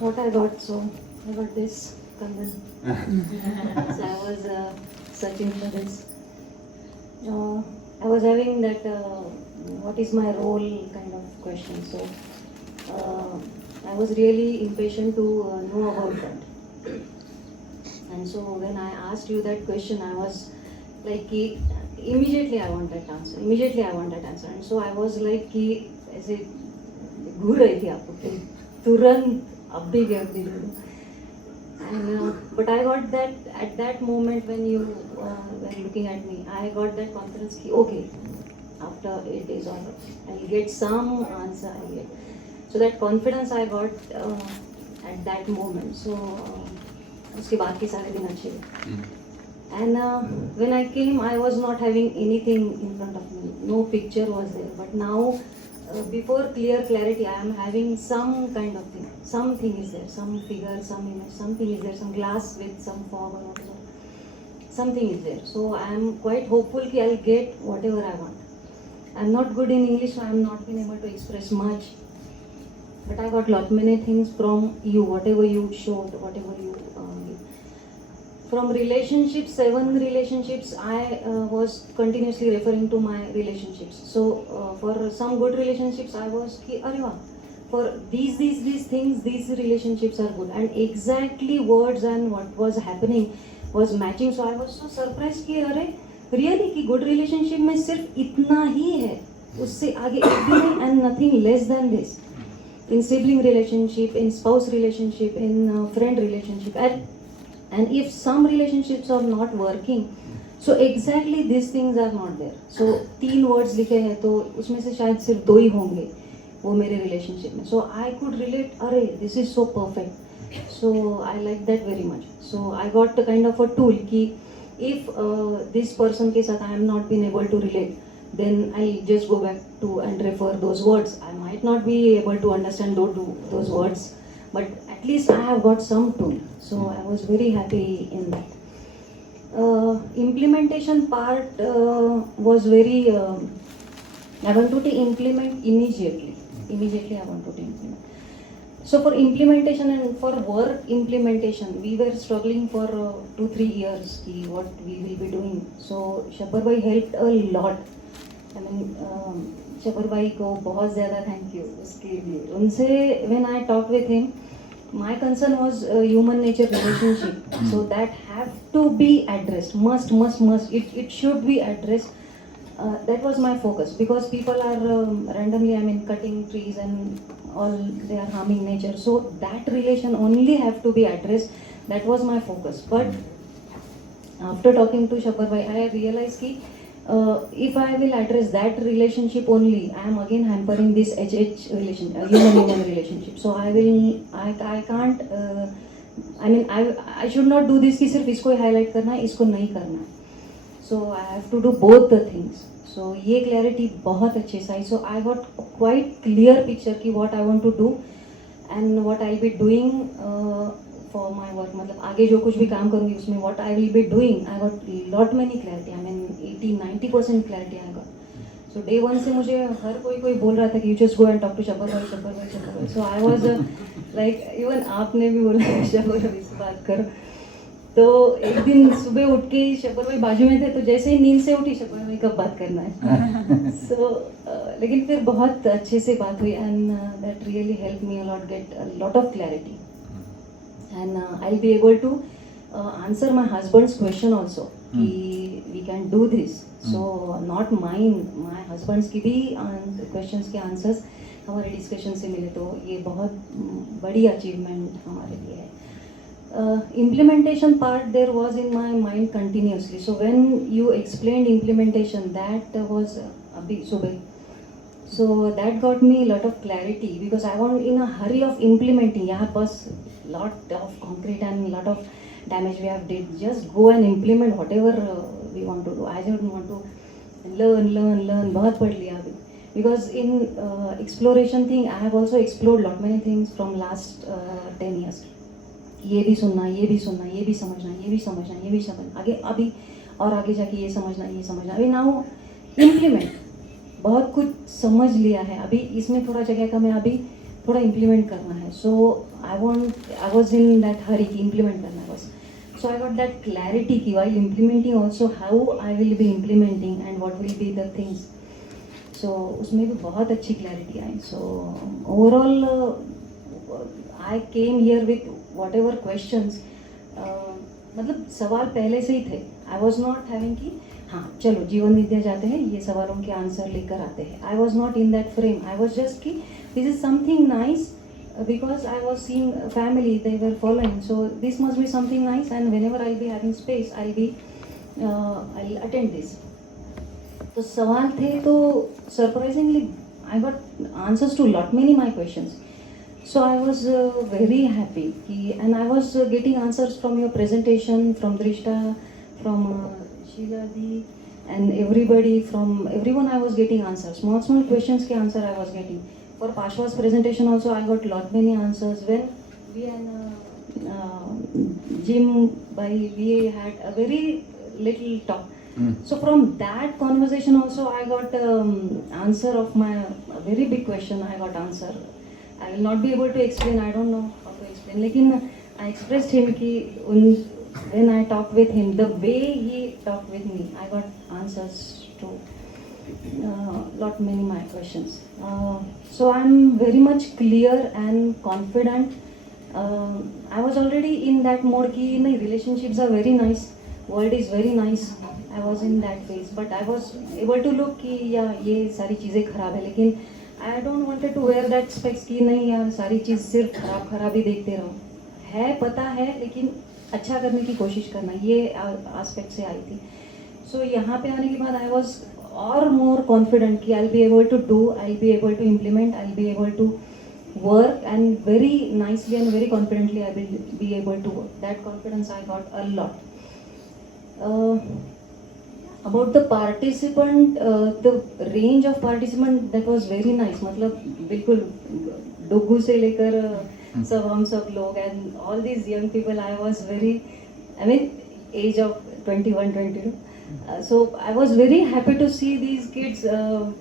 What I got, so I got this Kandan. So I was searching for this. I was having that what is my role kind of question. So I was really impatient to know about that. And so when I asked you that question, I was like, immediately I want that answer. Immediately I want that answer. And so I was like, ऐसे घूर रही थी आपको कि तुरंत अब भी gap दे दूँ. And but I got that at that moment when you were looking at me, I got that confidence कि okay, after 8 days or I'll get some answer. I'll get. So that confidence I got at that moment. So उसके बाद के सारे दिन अच्छे. And when I came, I was not having anything in front of me. No picture was there. But now, before clarity, I am having some kind of thing. Something is there. Some figure, some image, something is there. Some glass with some fog or whatever. Something is there. So I am quite hopeful that I'll get whatever I want. I'm not good in English, so I'm not been able to express much. But I got lot many things from you. Whatever you showed, whatever you. From relationships, 7 relationships, I was continuously referring to my relationships. So for some good relationships, I was ki, "Arey wah, for these things, these relationships are good." And exactly words and what was happening was matching. So I was so surprised कि अरे really कि good relationship में सिर्फ इतना ही है, उससे आगे एक भी नहीं, and nothing less than this. In sibling relationship, in spouse relationship, in friend relationship, and if some relationships are not working, so exactly these things are not there. So 3 words लिखे हैं तो उसमें से शायद सिर्फ 2 ही होंगे वो मेरे relationship में. So I could relate, अरे this is so perfect. So I like that very much. So I got a kind of a tool कि if this person के साथ I am not been able to relate, then I'll just go back to and refer those words. I might not be able to understand those words, but at least I have got some tool. So I was very happy in that. Implementation part was very, I wanted to implement immediately. Immediately I wanted to implement. So for implementation and for work implementation, we were struggling for 2-3 years what we will be doing. So Shabbar bhai helped a lot. I mean, Shabbar bhai को बहुत ज़्यादा thank you उसके लिए. उनसे when I talked with him, my concern was human nature relationship. So that have to be addressed. Must. It should be addressed. That was my focus because people are randomly, cutting trees and all, they are harming nature. So that relation only have to be addressed. That was my focus. But after talking to Shabbar bhai, I realized that if I will address that relationship only, I am again hampering this HH relationship, human relationship. So I can't, I should not do this कि सिर्फ इसको highlight करना है, इसको नहीं करना है. So I have to do both the things. So ये clarity बहुत अच्छे से आई. So I got quite clear picture कि what I want to do and what I'll be doing for my work. मतलब आगे जो कुछ भी काम करूँगी उसमें what I will be doing, I got lot many clarity. 80-90% clarity I got. So day 1 से मुझे हर कोई बोल रहा था कि you just go and talk to Shabbar bhai. So I was like, even आपने भी बोला Shabbar bhai से बात करो. तो एक दिन सुबह उठ के शब्बर भाई बाजू में थे, तो जैसे ही नींद से उठी शब्बर भाई कब बात करना है. So लेकिन फिर बहुत अच्छे से बात हुई and that really helped me a lot, get a lot of clarity. And I'll be able to answer my husband's question also. We can do this. So not mine, my husband's की भी questions के answers हमारे discussion से मिले, तो ये बहुत बड़ी achievement हमारे लिए है. Implementation part there was in my mind continuously. So when you explained implementation, that was abhi subah. So that got me a lot of clarity because I was in a hurry of implementing. यहाँ बस lot of concrete and lot of damage we have did. Just go and implement whatever we want to do. I don't want to learn. बहुत पढ़ लिया अभी. Because in exploration thing, I have also explored lot many things from last 10 years. ये भी सुनना, ये भी समझना, ये भी समझना, आगे और आगे जाके ये समझना. अभी नाउ इम्प्लीमेंट बहुत कुछ समझ लिया है. अभी इसमें थोड़ा जगह कम है. अभी थोड़ा इम्प्लीमेंट करना है. सो आई वॉज इन दैट हरी कि इम्प्लीमेंट करना है बस. So I got that clarity कि while implementing also how I will be implementing and what will be the things. So उसमें भी बहुत अच्छी clarity I. So overall I came here with whatever questions. मतलब सवाल पहले से ही थे. I was not having कि हाँ चलो जीवन विद्या जाते हैं ये सवालों के आंसर लेकर आते हैं. I was not in that frame. I was just कि this is something nice. Because I was seeing a family, they were following, so this must be something nice, and whenever I'll be having space, I'll attend this. तो सवाल थे तो surprisingly I got answers to lot many my questions. So I was very happy and I was getting answers from your presentation, from Drishta, from Sheila Di, and everyone I was getting answers. Small questions के answer I was getting. For Pashwa's presentation also I got lot many answers. When we and Jim we had a very little talk. So from that conversation also I got answer of my very big question. I got answer. I will not be able to explain. I don't know how to explain. लेकिन I expressed him कि when I talked with him, the way he talked with me, I got answers to lot many my questions. So I'm very much clear and confident. I was already in that mode कि my relationships are very nice, world is very nice. I was in that phase, but I was able to look कि या ये सारी चीज़ें खराब है, लेकिन I don't wanted to wear that specs कि नहीं यार सारी चीज़ सिर्फ खराब ही देखते रहो. है पता है लेकिन अच्छा करने की कोशिश करना, ये एस्पेक्ट से आई थी. सो यहाँ पे आने के बाद I was or more confident कि I'll be able to do, I'll be able to implement, I'll be able to work, and very nicely and very confidently I will be able to work. That confidence I got a lot. About the participant, the range of participant that was very nice. मतलब बिल्कुल डोगू से लेकर हम सब लोग and all these young people. I was very, I mean age of 21, 22. So I was very happy to see these kids and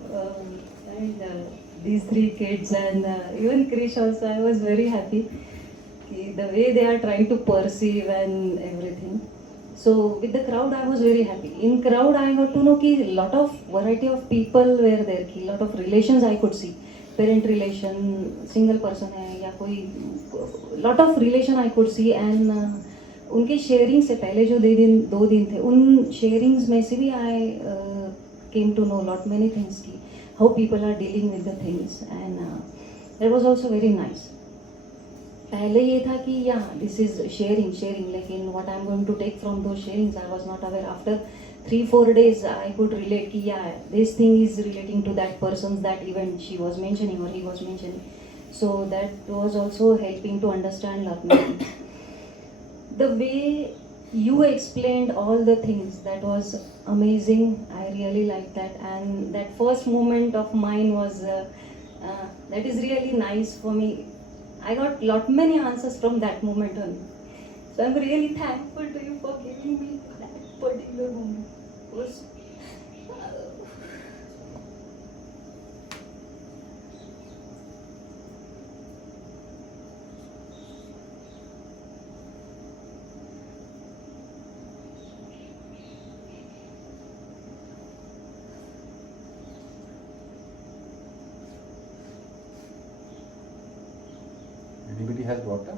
these three kids and even Krish also. I was very happy the way they are trying to perceive and everything. So with the crowd I was very happy. In crowd I got to know कि lot of variety of people were there, कि lot of relations I could see. Parent relation, single person है या कोई lot of relation I could see. And उनके sharing से पहले जो 2 दिन थे, उन शेयरिंग्स में से भी I came to know lot many things की how people are dealing with the things. And that was also very nice. पहले ये था कि या दिस इज शेयरिंग, लेकिन what I am going to take from those sharings I was not aware. After 3-4 days I could relate कि yeah this thing is relating to that person, that event she was mentioning और he was mentioning. So that was also helping to understand lot many. The way you explained all the things, that was amazing. I really liked that, and that first moment of mine was that is really nice for me. I got lot many answers from that moment on. So I'm really thankful to you for giving me that particular moment. It was Anybody has water?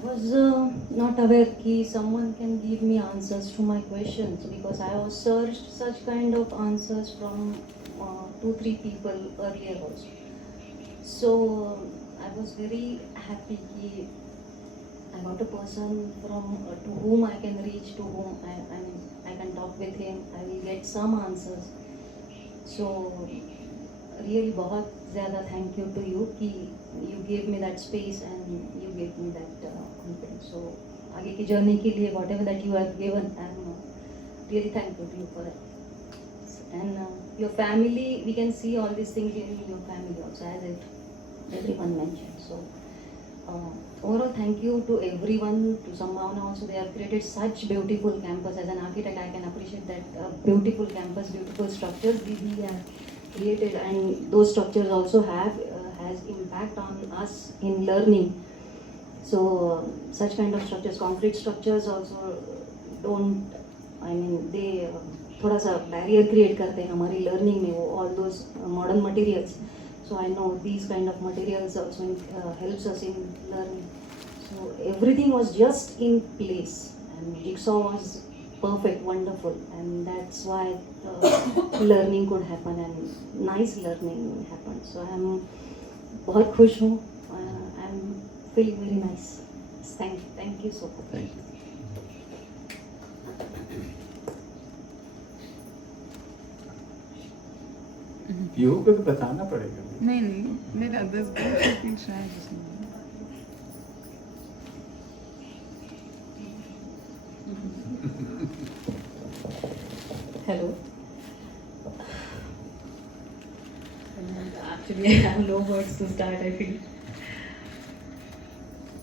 I was not aware that someone can give me answers to my questions, because I was searched such kind of answers from 2-3 people earlier also. So I was very happy that I got a person from to whom I can reach, to whom I can talk with him. I will get some answers. So really बहुत ज़्यादा thank you to you कि you gave me that space and you gave me that confidence. So आगे की journey के लिए whatever that you have given, I'm really thankful to you for that. And your family, we can see all these things in your family also, as everyone mentioned. So overall, thank you to everyone, to Sambhaavnaa also. They have created such beautiful campus. As an architect, I can appreciate that beautiful campus, beautiful structures we have created, and those structures also has impact on us in learning. So such kind of structures, concrete structures also don't, I mean, they थोड़ा सा barrier create करते हैं हमारी learning में, वो all those modern materials. So I know these kind of materials also helps us in learning. So everything was just in place, and jigsaw was perfect, wonderful, and that's why learning could happen and nice learning happened. So I'm बहुत खुश हूँ. I'm feeling very nice. Thank you so much. Thank you. Pihu को तो बताना पड़ेगा. नहीं मेरा 10 दिन शायद इसमें. Hello. Actually, I have no words to start. I feel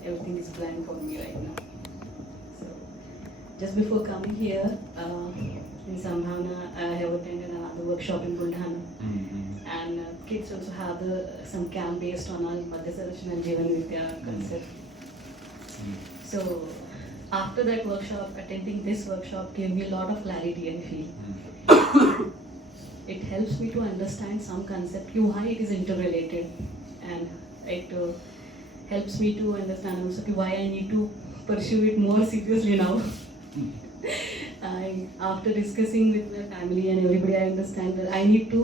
everything is blank for me right now. So, just before coming here, in Sambhaavnaa, I have attended another workshop in Buldhana, and kids also have some camp based on our Madhya and Jeevan Vidya concept. So, after that workshop, attending this workshop gave me a lot of clarity, I feel. It helps me to understand some concept, why it is interrelated, and it helps me to understand also why I need to pursue it more seriously now. After discussing with my family and everybody, I understand that I need to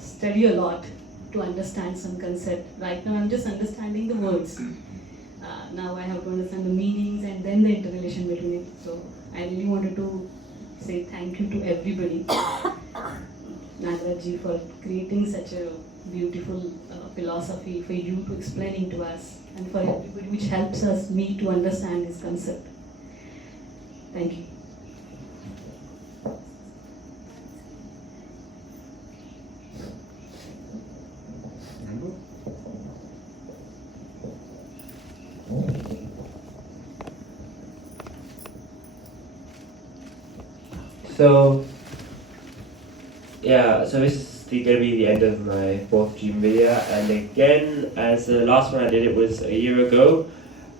study a lot to understand some concept. Right now, I'm just understanding the words. Now I have to understand the meanings and then the interrelation between it. So I really wanted to say thank you to everybody, Nagaraj ji, for creating such a beautiful philosophy for you to explaining to us, and for everybody which helps me to understand this concept. Thank you. So, yeah, so this is going to be the end of my fourth Jeevan Vidya, and again, as the last one I did, it was a year ago.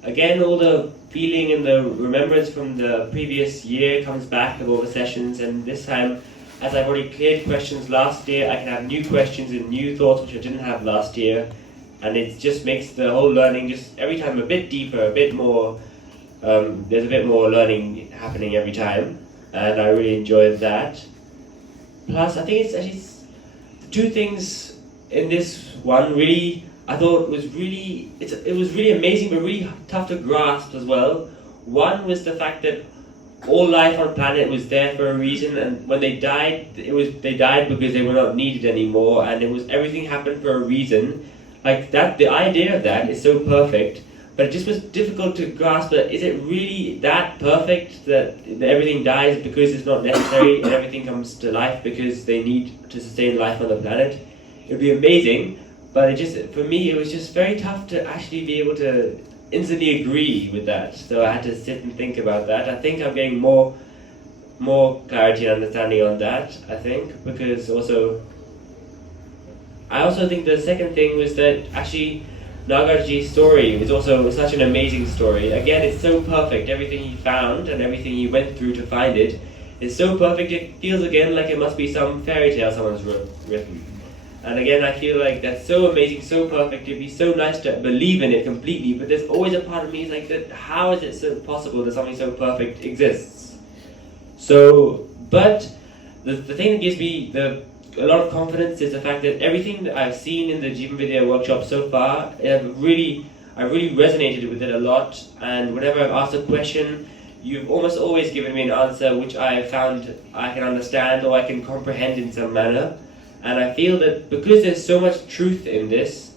Again, all the feeling and the remembrance from the previous year comes back of all the sessions, and this time, as I've already cleared questions last year, I can have new questions and new thoughts which I didn't have last year, and it just makes the whole learning just every time a bit deeper, a bit more, there's a bit more learning happening every time. And I really enjoyed that. Plus, I think it's actually the two things in this one really I thought was really it was really amazing, but really tough to grasp as well. One was the fact that all life on the planet was there for a reason, and when they died, they died because they were not needed anymore, and it was everything happened for a reason. Like that, the idea of that is so perfect. But it just was difficult to grasp that, is it really that perfect that everything dies because it's not necessary and everything comes to life because they need to sustain life on the planet? It would be amazing, but for me, it was just very tough to actually be able to instantly agree with that. So I had to sit and think about that. I think I'm getting more clarity and understanding on that, I think, because I also think the second thing was that actually Nagarji's story was also such an amazing story. Again, it's so perfect. Everything he found and everything he went through to find it is so perfect. It feels again like it must be some fairy tale someone's written. And again, I feel like that's so amazing, so perfect. It'd be so nice to believe in it completely, but there's always a part of me is like, that. How is it so possible that something so perfect exists? So, but the thing that gives me a lot of confidence is the fact that everything that I've seen in the Jeevan Vidya workshop so far, I really resonated with it a lot, and whenever I've asked a question, you've almost always given me an answer which I found I can understand or I can comprehend in some manner. And I feel that because there's so much truth in this,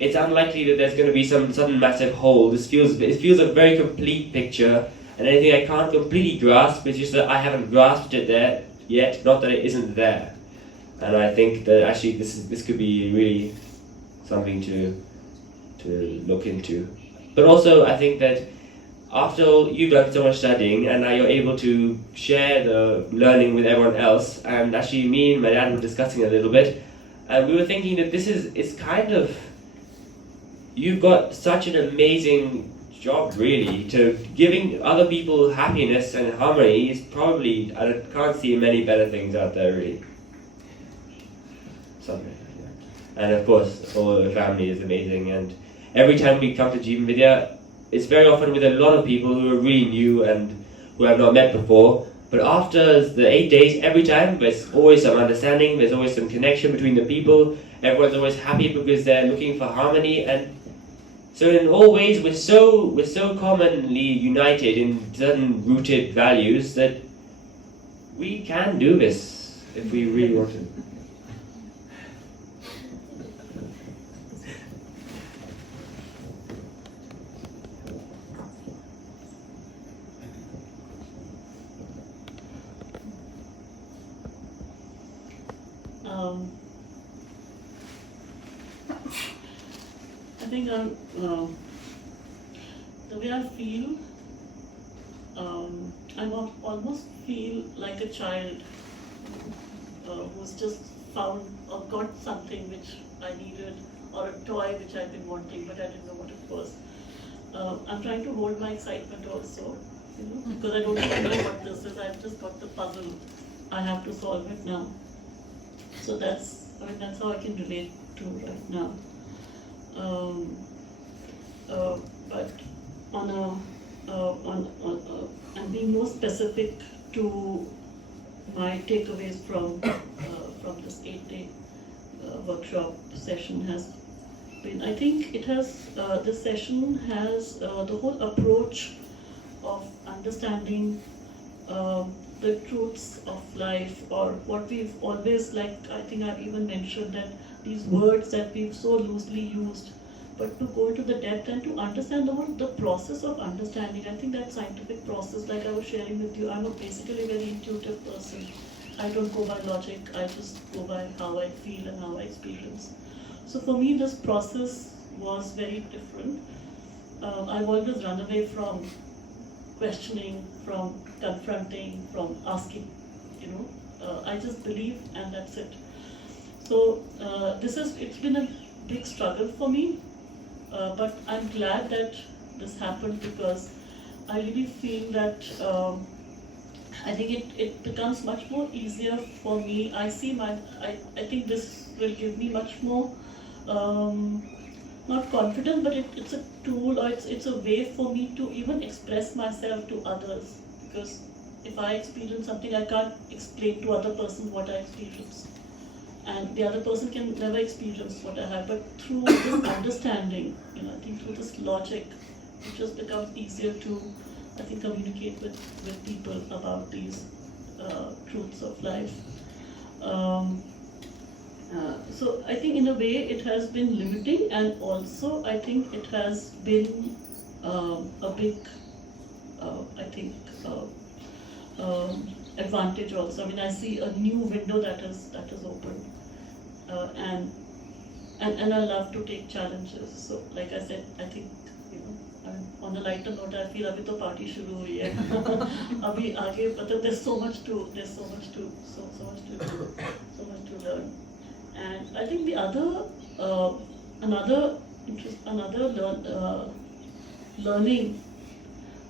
it's unlikely that there's going to be some sudden massive hole. It feels a very complete picture, And anything I can't completely grasp, it's just that I haven't grasped it there yet, not that it isn't there. And I think that actually this could be really something to look into. But also I think that after you've done so much studying and now you're able to share the learning with everyone else, and actually me and my dad were discussing it a little bit, and we were thinking that it's kind of, you've got such an amazing job really, to giving other people happiness and harmony is probably, I can't see many better things out there really. Something like that. And of course, all the family is amazing, and every time we come to Jeevan Vidya, it's very often with a lot of people who are really new and who I've not met before. But after the 8 days, every time there's always some understanding, there's always some connection between the people. Everyone's always happy because they're looking for harmony, and so in all ways we're so commonly united in certain rooted values that we can do this if we really want to. I think the way I feel, I almost feel like a child who's just found or got something which I needed, or a toy which I've been wanting but I didn't know what it was. I'm trying to hold my excitement also, because I don't even know what this is. I've just got the puzzle. I have to solve it now. So that's how I can relate to right now. But I'm being more specific to my takeaways from this 8-day workshop session has been. I think it has this session has the whole approach of understanding the truths of life, or what we've always, like I think I've even mentioned that these words that we've so loosely used, but to go into the depth and to understand the process of understanding. I think that scientific process, like I was sharing with you, I'm basically a very intuitive person. I don't go by logic, I just go by how I feel and how I experience. So for me, this process was very different. I've always run away from questioning, from confronting, from asking, I just believe and that's it. So it's been a big struggle for me, but I'm glad that this happened, because I really feel that I think it becomes much more easier for me. I think this will give me much more, not confidence, but it's a tool, or it's a way for me to even express myself to others. Because if I experience something, I can't explain to other person what I experience. And the other person can never experience what I have. But through this understanding, I think through this logic, it just becomes easier to, I think, communicate with people about these truths of life. So I think in a way it has been limiting, and also I think it has been a big, advantage also. I mean, I see a new window that is open, and I love to take challenges. So like I said, I think, on a lighter note, I feel abhi to party shuru hui hai. Abhi aage, but there's so much to do, so much to learn. And I think the other learning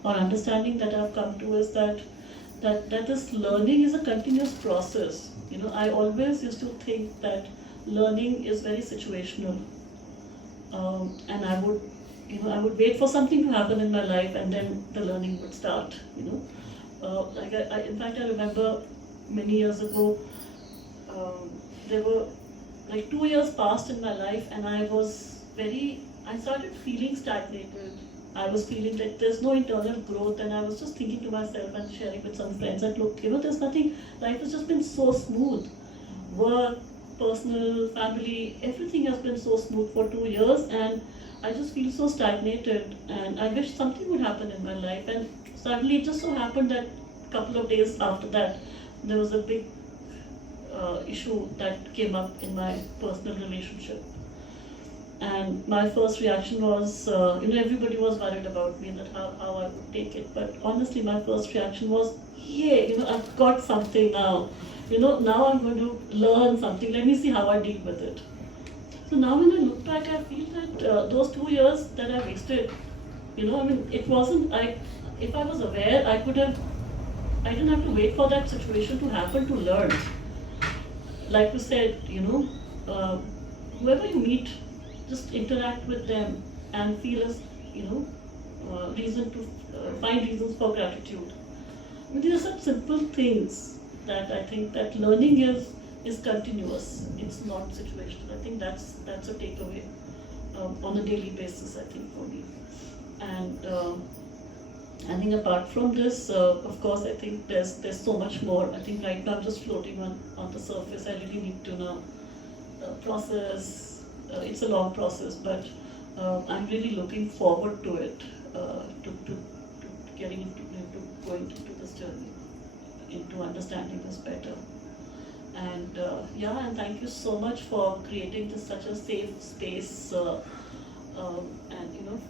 or understanding that I've come to is that this learning is a continuous process. I always used to think that learning is very situational, and I would wait for something to happen in my life, and then the learning would start. Like in fact, I remember many years ago, there were like 2 years passed in my life, and I started feeling stagnated. I was feeling that there's no internal growth, and I was just thinking to myself and sharing with some friends that, look, there's nothing, life has just been so smooth. Work, personal, family, everything has been so smooth for 2 years, and I just feel so stagnated, and I wish something would happen in my life. And suddenly it just so happened that a couple of days after that, there was a big issue that came up in my personal relationship. And my first reaction was, everybody was worried about me, that how I would take it. But honestly, my first reaction was, yeah, I've got something now. Now I'm going to learn something. Let me see how I deal with it. So now when I look back, I feel that those 2 years that I wasted, it wasn't, if I was aware, I didn't have to wait for that situation to happen to learn. Like we said, whoever you meet, just interact with them and feel as, reason to find reasons for gratitude. These are such simple things that I think that learning is continuous. It's not situational. I think that's a takeaway on a daily basis, I think, for me. And I think apart from this, of course, I think there's so much more. I think right now I'm just floating on the surface. I really need to now process. It's a long process, but I'm really looking forward to it, to getting into going into this journey, into understanding this better. And and thank you so much for creating this such a safe space, and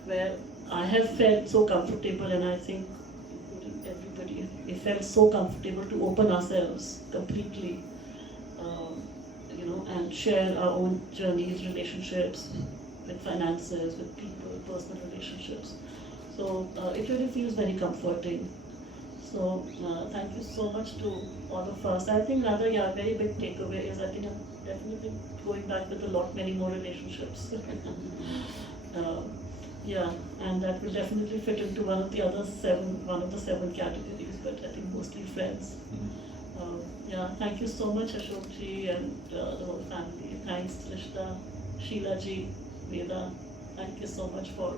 where I have felt so comfortable, and I think including everybody, we felt so comfortable to open ourselves completely, and share our own journeys, relationships, with finances, with people, personal relationships. So it really feels very comforting. So thank you so much to all of us. I think a very big takeaway is I think I'm definitely going back with many more relationships. And that will definitely fit into one of the seven categories, but I think mostly friends. Thank you so much, Ashok ji, and the whole family. Thanks, Rishta, Sheila ji, Veda. Thank you so much for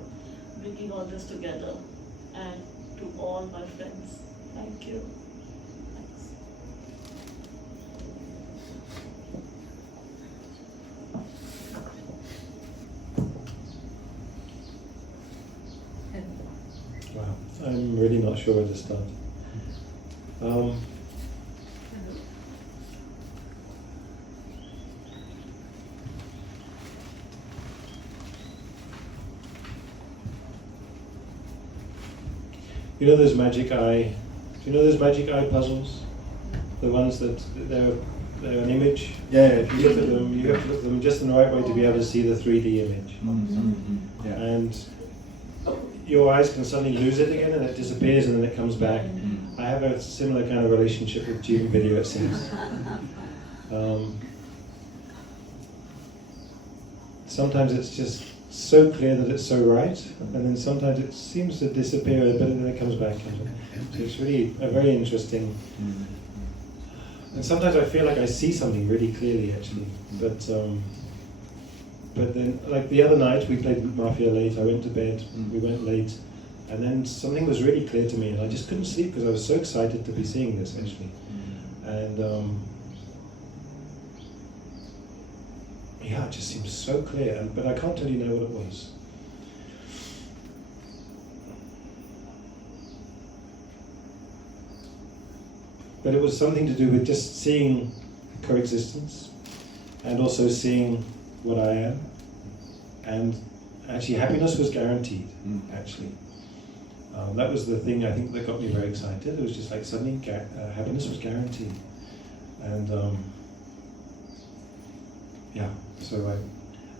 bringing all this together, and to all my friends. Thank you. Thanks. Wow, I'm really not sure where to start. You know those magic eye? Do you know those magic eye puzzles? The ones that they're an image. Yeah. If you look at them, you have to look at them just in the right way to be able to see the 3D image. Yeah. And your eyes can suddenly lose it again, and it disappears, and then it comes back. I have a similar kind of relationship with Jeevan Vidya, it seems. Sometimes it's just so clear that it's so right, and then sometimes it seems to disappear a bit, and then it comes back. So it's really a very interesting. And sometimes I feel like I see something really clearly, actually. But then, like the other night, we played Mafia late. I went to bed. We went late, and then something was really clear to me, and I just couldn't sleep because I was so excited to be seeing this, actually. And it just seems so clear, but I can't tell you now what it was. But it was something to do with just seeing coexistence, and also seeing what I am. And actually, happiness was guaranteed, actually. That was the thing I think that got me very excited. It was just like suddenly happiness was guaranteed. And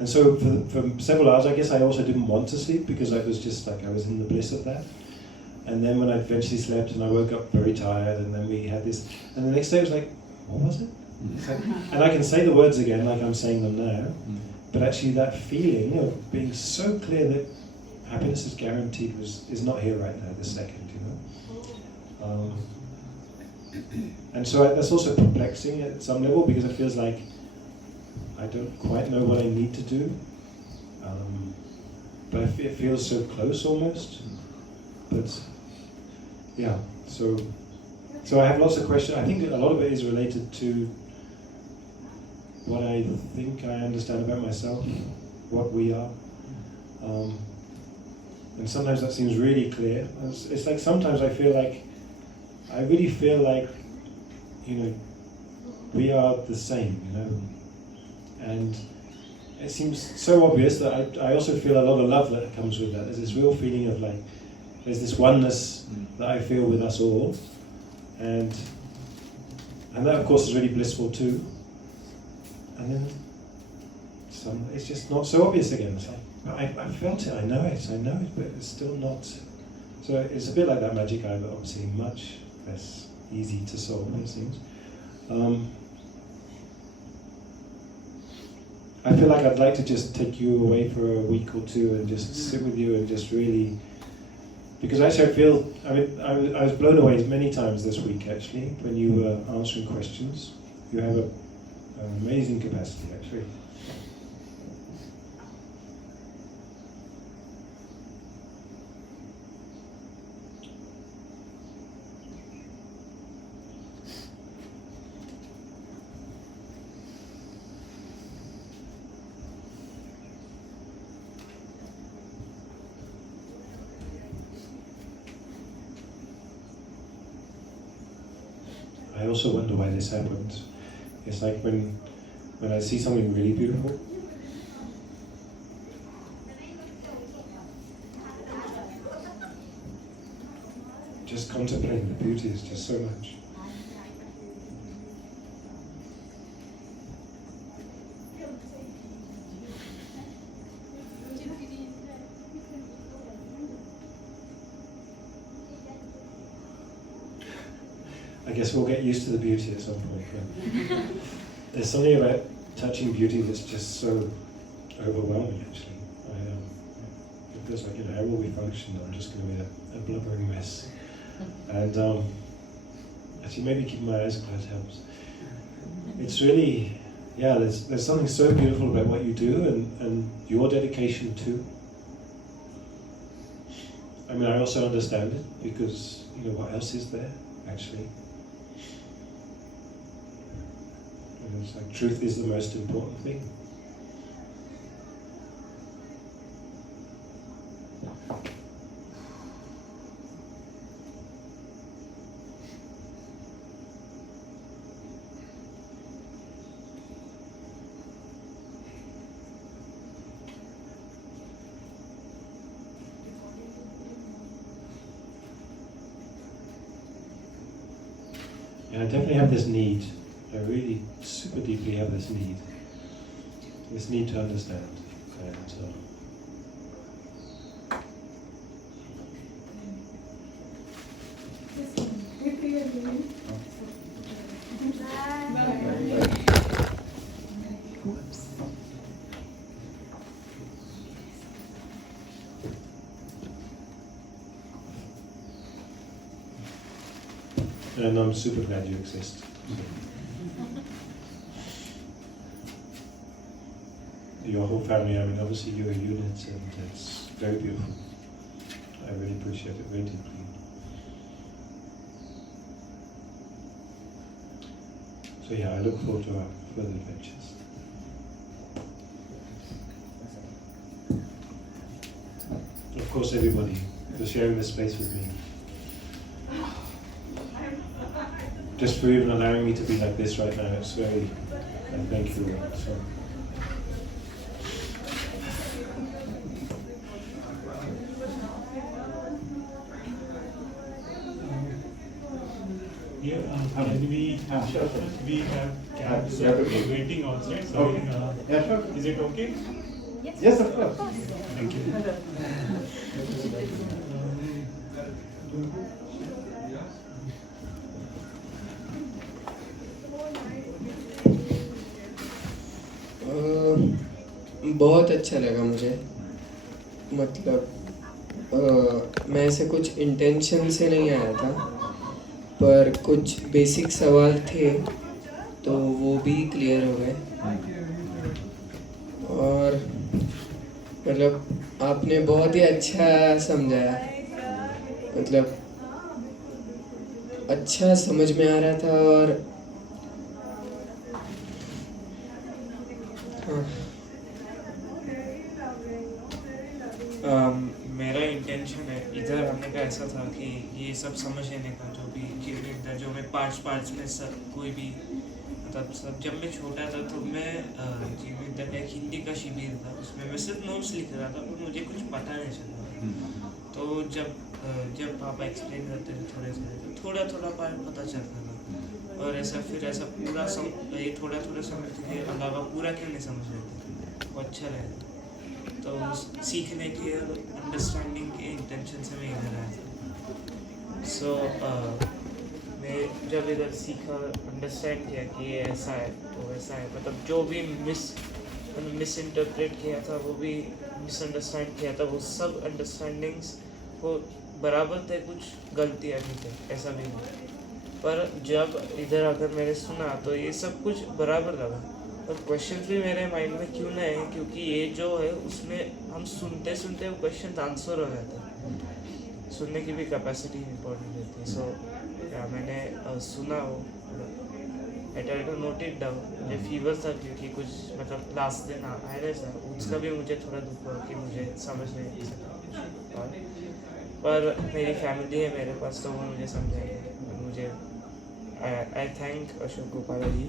so for several hours, I guess I also didn't want to sleep because I was just like, I was in the bliss of that. And then when I eventually slept and I woke up very tired, and then we had this, and the next day it was like, what was it? And I can say the words again like I'm saying them now, but actually that feeling of being so clear that happiness is guaranteed is not here right now, this second, And so that's also perplexing at some level, because it feels like I don't quite know what I need to do, but it feels so close almost. But so I have lots of questions. I think a lot of it is related to what I think I understand about myself, what we are. And sometimes that seems really clear. It's like sometimes I really feel like, we are the same, and it seems so obvious that I also feel a lot of love that comes with that. There's this real feeling of like, there's this oneness that I feel with us all, and that of course is really blissful too. And then it's just not so obvious again. It's like, I felt it, I know it, but it's still not. So it's a bit like that magic eye, but obviously much less easy to solve, it seems. I feel like I'd like to just take you away for a week or two and just sit with you and just really, because actually I was blown away many times this week actually when you were answering questions. You have an amazing capacity actually. I also wonder why this happens. It's like when I see something really beautiful, just contemplating the beauty is just so much. I guess we'll get used to the beauty at some point. Right? There's something about touching beauty that's just so overwhelming, actually. It feels like, how will we function? I'm just going to be a blubbering mess. And actually, maybe keeping my eyes closed helps. It's really, there's something so beautiful about what you do and your dedication too. I mean, I also understand it because, what else is there, actually? It's like truth is the most important thing. Yeah, I definitely have this need. I really super deeply have this need to understand. And, and I'm super glad you exist. Your whole family, I mean, obviously you're a unit, and it's very beautiful. I really appreciate it very deeply. So I look forward to our further adventures. Of course, everybody for sharing this space with me. Just for even allowing me to be like this right now, it's very, thank you. So. Yeah, we have cabs waiting outside, so is it okay? Yes, of course. Thank you. बहुत अच्छा लगा मुझे, मतलब मैं ऐसे कुछ intention से नहीं आया था, पर कुछ बेसिक सवाल थे तो वो भी क्लियर हो गए। और मतलब आपने बहुत ही अच्छा समझाया, मतलब अच्छा समझ में आ रहा था। और मेरा ऐसा था कि ये सब समझ लेने का जो भी जीवन विद्या जो मैं पार्ट्स में सब कोई भी मतलब सब जब मैं छोटा था तो मैं जीवन विद्या का एक हिंदी का शिविर था उसमें मैं सिर्फ नोट्स लिख रहा था पर मुझे कुछ पता नहीं चला। तो जब पापा एक्सप्लेन करते थे थोड़ा थोड़ा पार्ट पता चलता था और ऐसा फिर ऐसा पूरा ये थोड़ा समझते के अलावा पूरा क्यों नहीं समझ रहे थे वो अच्छा रहेगा। तो सीखने के और अंडरस्टैंडिंग के इंटेंशन से मैं इधर आया था। सो मैं जब इधर सीखा अंडरस्टैंड किया कि ये ऐसा है तो वैसा है, मतलब जो भी मिस इंटरप्रेट किया था वो भी मिसअंडरस्टैंड किया था वो सब अंडरस्टैंडिंग्स को बराबर थे, कुछ गलतियाँ भी थे ऐसा भी नहीं। पर जब इधर आकर मैंने सुना तो ये सब कुछ बराबर लगा और क्वेश्चन भी मेरे माइंड में क्यों नहीं है क्योंकि ये जो है उसमें हम सुनते सुनते वो क्वेश्चन आंसर हो जाता है। सुनने की भी कैपेसिटी इम्पोर्टेंट रहती है। सो मैंने सुना वो I tried to note it down. मुझे फीवर था क्योंकि कुछ मतलब लास्ट दिन आया था उसका भी मुझे थोड़ा दुख हुआ कि मुझे समझ नहीं सका पर मेरी फैमिली है मेरे पास तो वो मुझे समझाएगी। मुझे I thank Ashok Gopala ji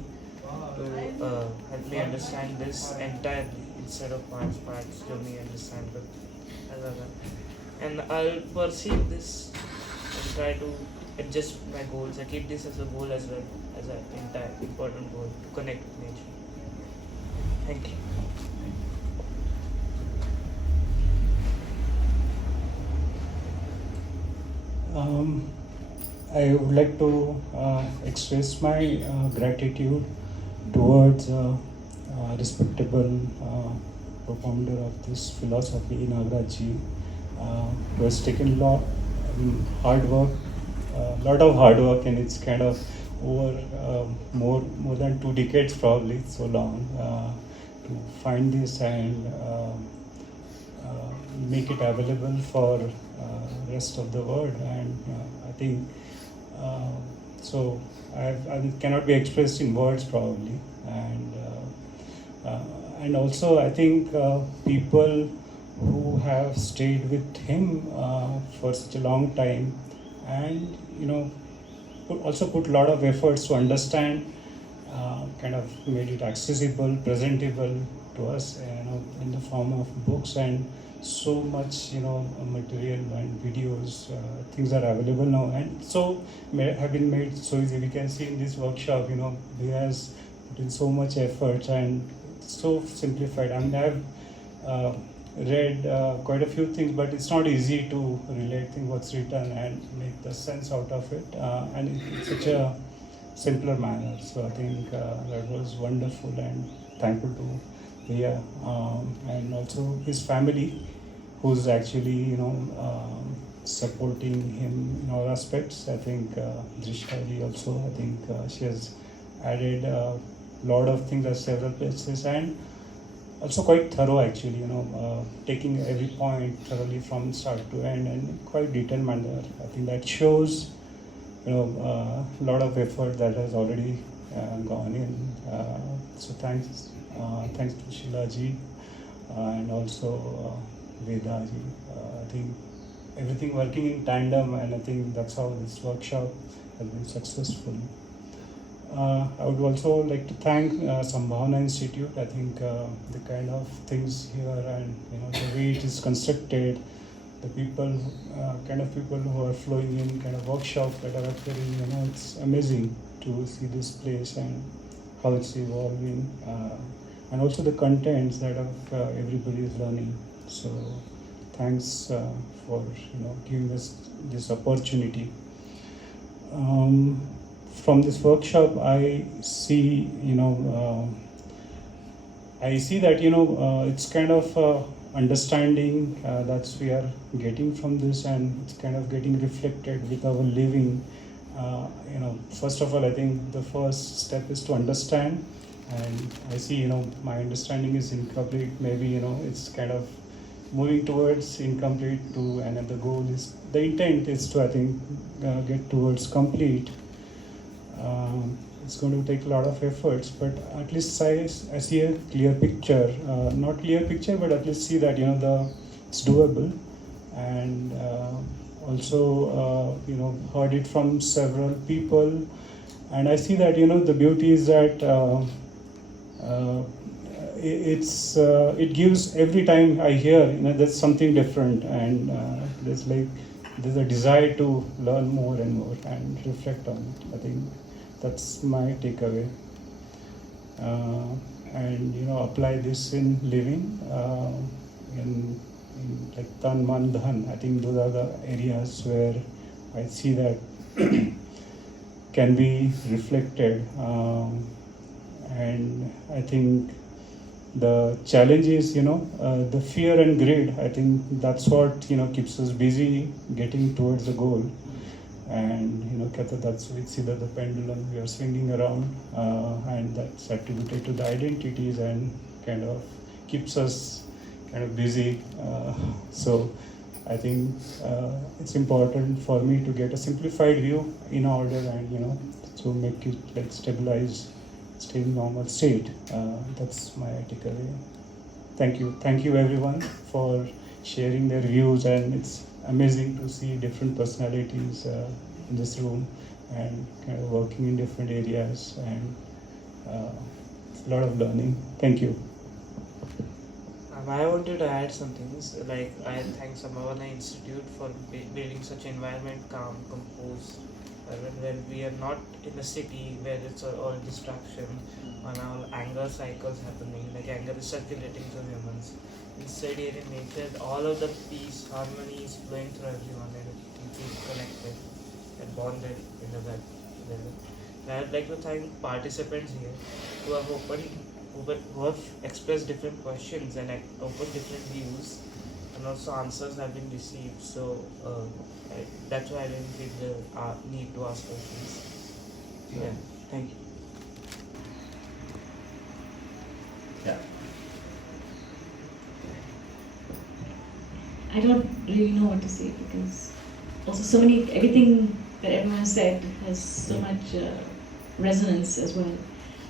to help me understand this entirely instead of parts to me understand but and I'll perceive this and try to adjust my goals. I keep this as a goal as well as an entire important goal to connect with nature. Thank you. I would like to express my gratitude towards respectable co-founder of this philosophy, Nagaraj ji, who has taken a lot of hard work, and it's kind of over more than 2 decades, probably so long, to find this and make it available for rest of the world. And I think so I cannot be expressed in words probably, and also I think people who have stayed with him for such a long time and put a lot of efforts to understand, kind of made it accessible, presentable to us, in the form of books and so much material and videos. Things are available now and so have been made so easy. We can see in this workshop, he has put in so much effort and so simplified. I mean, I've read quite a few things, but it's not easy to relate what's written and make the sense out of it, and in such a simpler manner. So I think that was wonderful, and thankful to Vidya, and also his family, who's actually supporting him in all aspects. I think Drishta also, I think she has added a lot of things at several places, and also quite thorough actually, taking every point thoroughly from start to end and quite detailed manner. I think that shows a lot of effort that has already gone in. So thanks to Sheila ji and also Veda ji. I think everything working in tandem, and I think that's how this workshop has been successful. I would also like to thank Sambhaavnaa Institute. I think the kind of things here and the way it is constructed, the people, kind of people who are flowing in, kind of workshops that are occurring, it's amazing to see this place and how it's evolving, and also the contents that everybody is learning. So thanks for giving us this opportunity. From this workshop, I see that it's kind of understanding that we are getting from this, and it's kind of getting reflected with our living. First of all, I think the first step is to understand, and I see my understanding is incomplete. Maybe it's kind of moving towards incomplete to another goal. Is the intent is to, I think, get towards complete. It's going to take a lot of efforts, but at least I see a clear picture. Not clear picture, but at least see that it's doable, and also heard it from several people, and I see that the beauty is that it gives every time I hear there's something different, and there's a desire to learn more and more and reflect on it. I think that's my takeaway, and apply this in living, in like Tan Man Dhan. I think those are the areas where I see that can be reflected, and I think the challenge is the fear and greed. I think that's what keeps us busy getting towards the goal, and that's we see that the pendulum we are swinging around, and that's attributed to the identities and kind of keeps us kind of busy. So I think it's important for me to get a simplified view in order, and to make it like stabilize, stay in normal state. That's my takeaway. Thank you everyone for sharing their views, and it's amazing to see different personalities in this room and kind of working in different areas, and it's a lot of learning. Thank you. I wanted to add some things. Like, I thank Sambhaavnaa Institute for building such environment, calm, composed, when we are not in a city where it's all distraction and all anger cycles happening. Like, anger is circulating through humans. Instead, here in nature, all of the peace, harmony is flowing through everyone, and you feel connected and bonded in the web together. And I would like to thank participants here who have who have expressed different questions and opened different views, and also answers have been received. So that's why I didn't feel the need to ask questions. Yeah, thank you. Yeah. I don't really know what to say, because also everything that everyone said has so much resonance as well.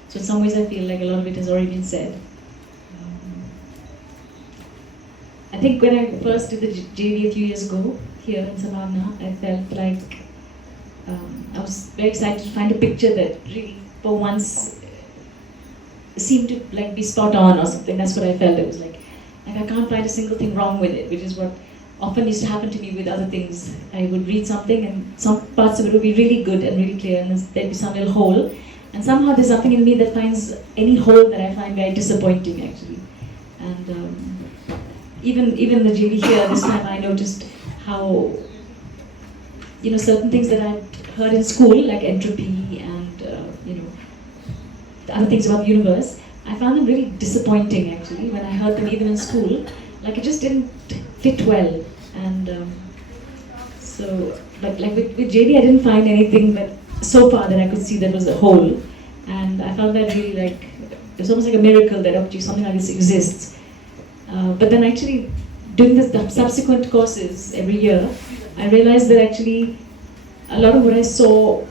So in some ways I feel like a lot of it has already been said. I think when I first did the JV a few years ago here in Sambhaavnaa, I felt like I was very excited to find a picture that really for once seemed to like be spot on or something. That's what I felt. It was like I can't find a single thing wrong with it, which is what often used to happen to me with other things. I would read something and some parts of it would be really good and really clear, and there'd be some little hole. And somehow there's something in me that finds any hole that I find very disappointing, actually. And even the JV here, this time I noticed how, certain things that I'd heard in school, like entropy and, the other things about the universe, I found them really disappointing, actually, when I heard them even in school. Like, it just didn't fit well. And but like with JV, I didn't find anything that so far that I could see that was a hole, and I found that really like it's almost like a miracle that something like this exists. But then actually doing the subsequent courses every year, I realized that actually a lot of what I saw,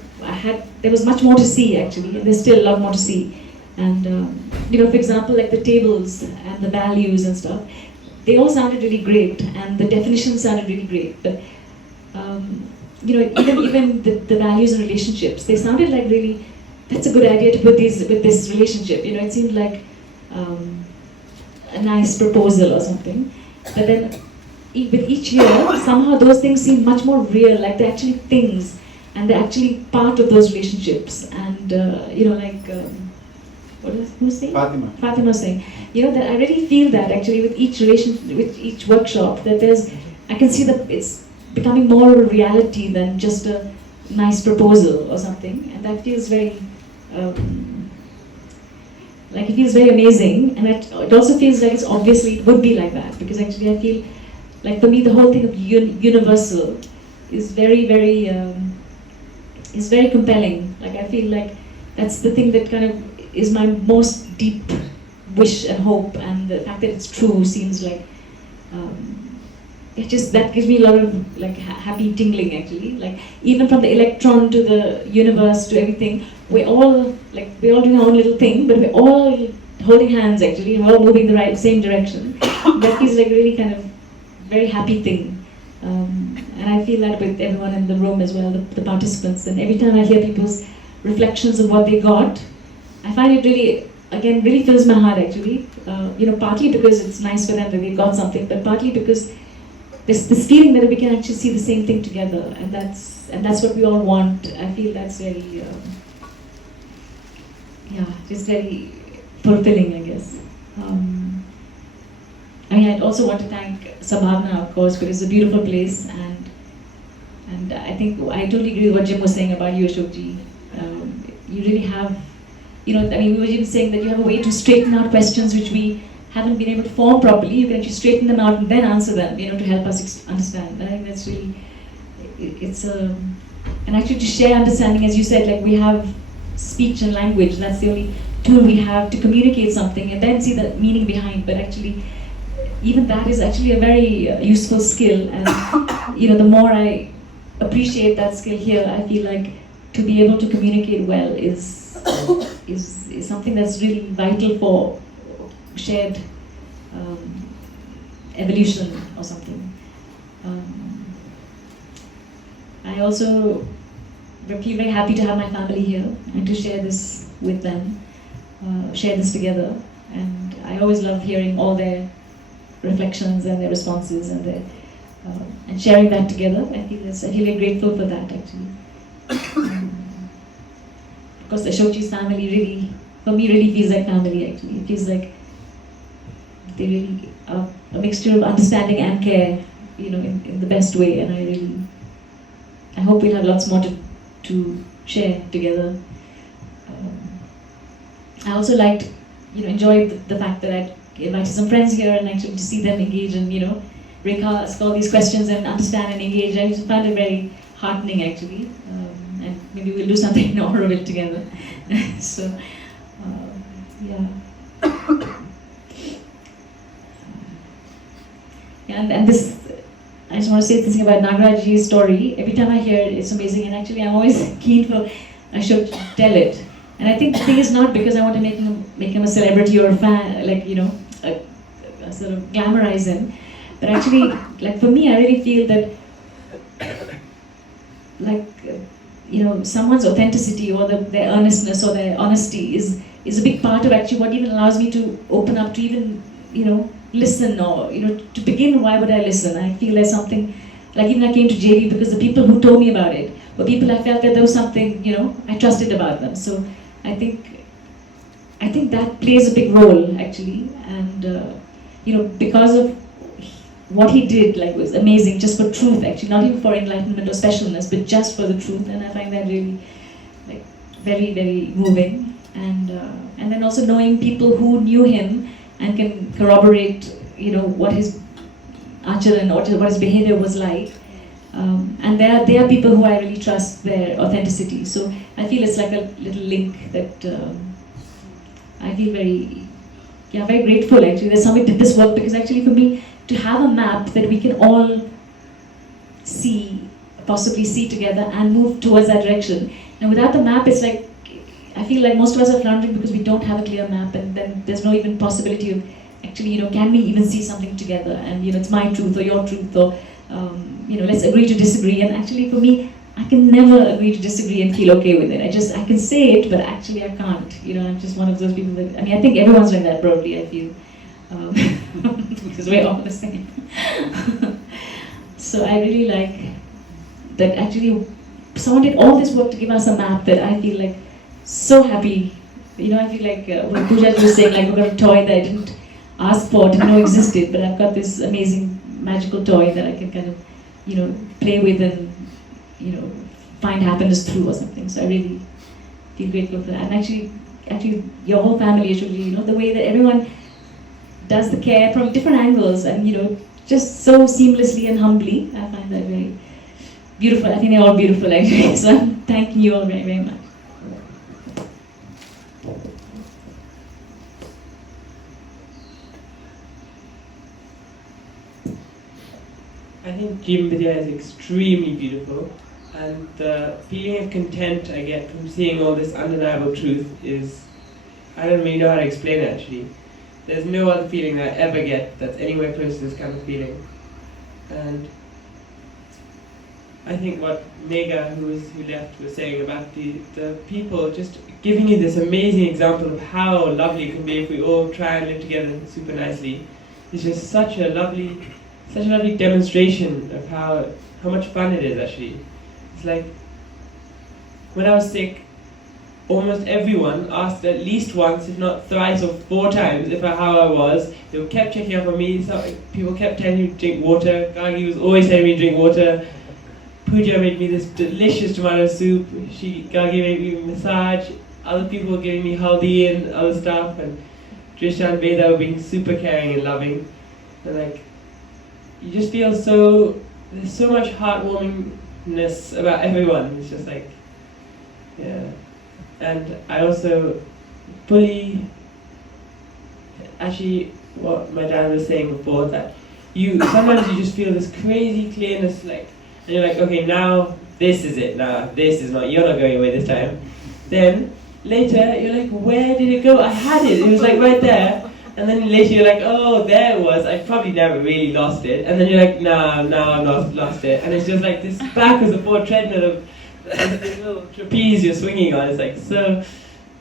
there was much more to see actually, and there's still a lot more to see. And for example, like the tables and the values and stuff, they all sounded really great, and the definitions sounded really great. But even the values and relationships, they sounded like really, that's a good idea to put these with this relationship. It seemed like a nice proposal or something. But then with each year, somehow those things seem much more real, like they're actually things, and they're actually part of those relationships. And who's saying? Fatima was saying. That I really feel that actually with each workshop, that I can see that it's becoming more of a reality than just a nice proposal or something, and that feels very it feels very amazing, and it also feels like it would be like that, because actually I feel like for me the whole thing of universal is very, very is very compelling. Like I feel like that's the thing that kind of is my most deep wish and hope, and the fact that it's true seems like that gives me a lot of like happy tingling actually. Like even from the electron to the universe to everything, we're all doing our own little thing, but we're all holding hands actually, we're all moving the same direction. That feels like a really kind of very happy thing. And I feel that with everyone in the room as well, the participants. And every time I hear people's reflections of what they got, I find it really, again, really fills my heart actually. Partly because it's nice for them that they got something, but partly because there's this feeling that we can actually see the same thing together, and that's what we all want. I feel that's very, just very fulfilling, I guess. I'd also want to thank Sambhaavnaa, of course, because it's a beautiful place, and I think I totally agree with what Jim was saying about you, Ashokji. You really have, we were even saying that you have a way to straighten out questions which we haven't been able to form properly. You can actually straighten them out and then answer them, to help us understand. I think that's really, and actually to share understanding, as you said, like we have speech and language, that's the only tool we have to communicate something and then see the meaning behind, but actually, even that is actually a very useful skill, and the more I appreciate that skill here, I feel like to be able to communicate well is something that's really vital for shared evolution or something. I also feel very happy to have my family here and to share this with them, share this together, and I always love hearing all their reflections and their responses and their and sharing that together. I feel very grateful for that actually. Because Ashokji's family really, for me, really feels like family actually. It feels like they really are a mixture of understanding and care, in the best way, and I hope we'll have lots more to share together. I also enjoyed the fact that I invited some friends here and actually to see them engage and, ask all these questions and understand and engage. I just found it very heartening actually. And maybe we'll do something more of it together. So, yeah. And this, I just want to say this thing about Nagarajji's story. Every time I hear it, it's amazing, and actually I'm always keen for Ashok to tell it. And I think the thing is not because I want to make him a celebrity or a fan, sort of glamorize him, but actually, for me, I really feel that, someone's authenticity or their earnestness or their honesty is a big part of actually what even allows me to open up to even, listen or, to begin, why would I listen? I feel there's something, even I came to JV because the people who told me about it were people I felt that there was something, I trusted about them. So I think that plays a big role actually, and because of what he did, was amazing, just for truth actually, not even for enlightenment or specialness, but just for the truth, and I find that really very, very moving. And then also knowing people who knew him and can corroborate, what his acharan or what his behavior was like. And they are people who I really trust their authenticity. So I feel it's like a little link that I feel very grateful actually that somebody did this work, because actually for me to have a map that we can all possibly see together and move towards that direction. And without the map, it's like, I feel like most of us are floundering because we don't have a clear map, and then there's no even possibility of actually, can we even see something together? And it's my truth or your truth, or let's agree to disagree. And actually for me, I can never agree to disagree and feel okay with it. I can say it, but actually I can't. I'm just one of those people that, I think everyone's like that probably, I feel. Because we're all the same. So I really like that actually someone did all this work to give us a map that I feel like so happy. I feel like when Pooja was saying, we've got a toy that I didn't ask for, didn't know existed, but I've got this amazing magical toy that I can kind of, play with and, find happiness through or something. So I really feel grateful for that. And actually your whole family, actually, the way that everyone does the care from different angles and, just so seamlessly and humbly, I find that very beautiful. I think they're all beautiful actually. So I'm thanking you all very, very much. I think Jeevan Vidya is extremely beautiful, and the feeling of content I get from seeing all this undeniable truth is, I don't really know how to explain it actually. There's no other feeling I ever get that's anywhere close to this kind of feeling. And I think what Mega, who left, was saying about the people just giving you this amazing example of how lovely it can be if we all try and live together super nicely. It's just such a lovely demonstration of how much fun it is actually. It's like when I was sick, almost everyone asked at least once, if not thrice or 4 times, how I was. They kept checking up on me. People kept telling me to drink water. Gagi was always telling me to drink water. Pooja made me this delicious tomato soup. Gagi made me a massage. Other people were giving me haldi and other stuff. And Trisha and Veda were being super caring and loving. And like, you just feel there's so much heartwarmingness about everyone. It's just like, yeah. And I also fully, actually, what my dad was saying before, that sometimes you just feel this crazy clearness, like, and you're like, okay, now this is it, you're not going away this time. Then later you're like, where did it go? I had it was like right there. And then later you're like, oh, there it was, I probably never really lost it. And then you're like, nah, I've lost it. And it's just like this backwards and forward treadmill of this little trapeze you're swinging on. It's like, so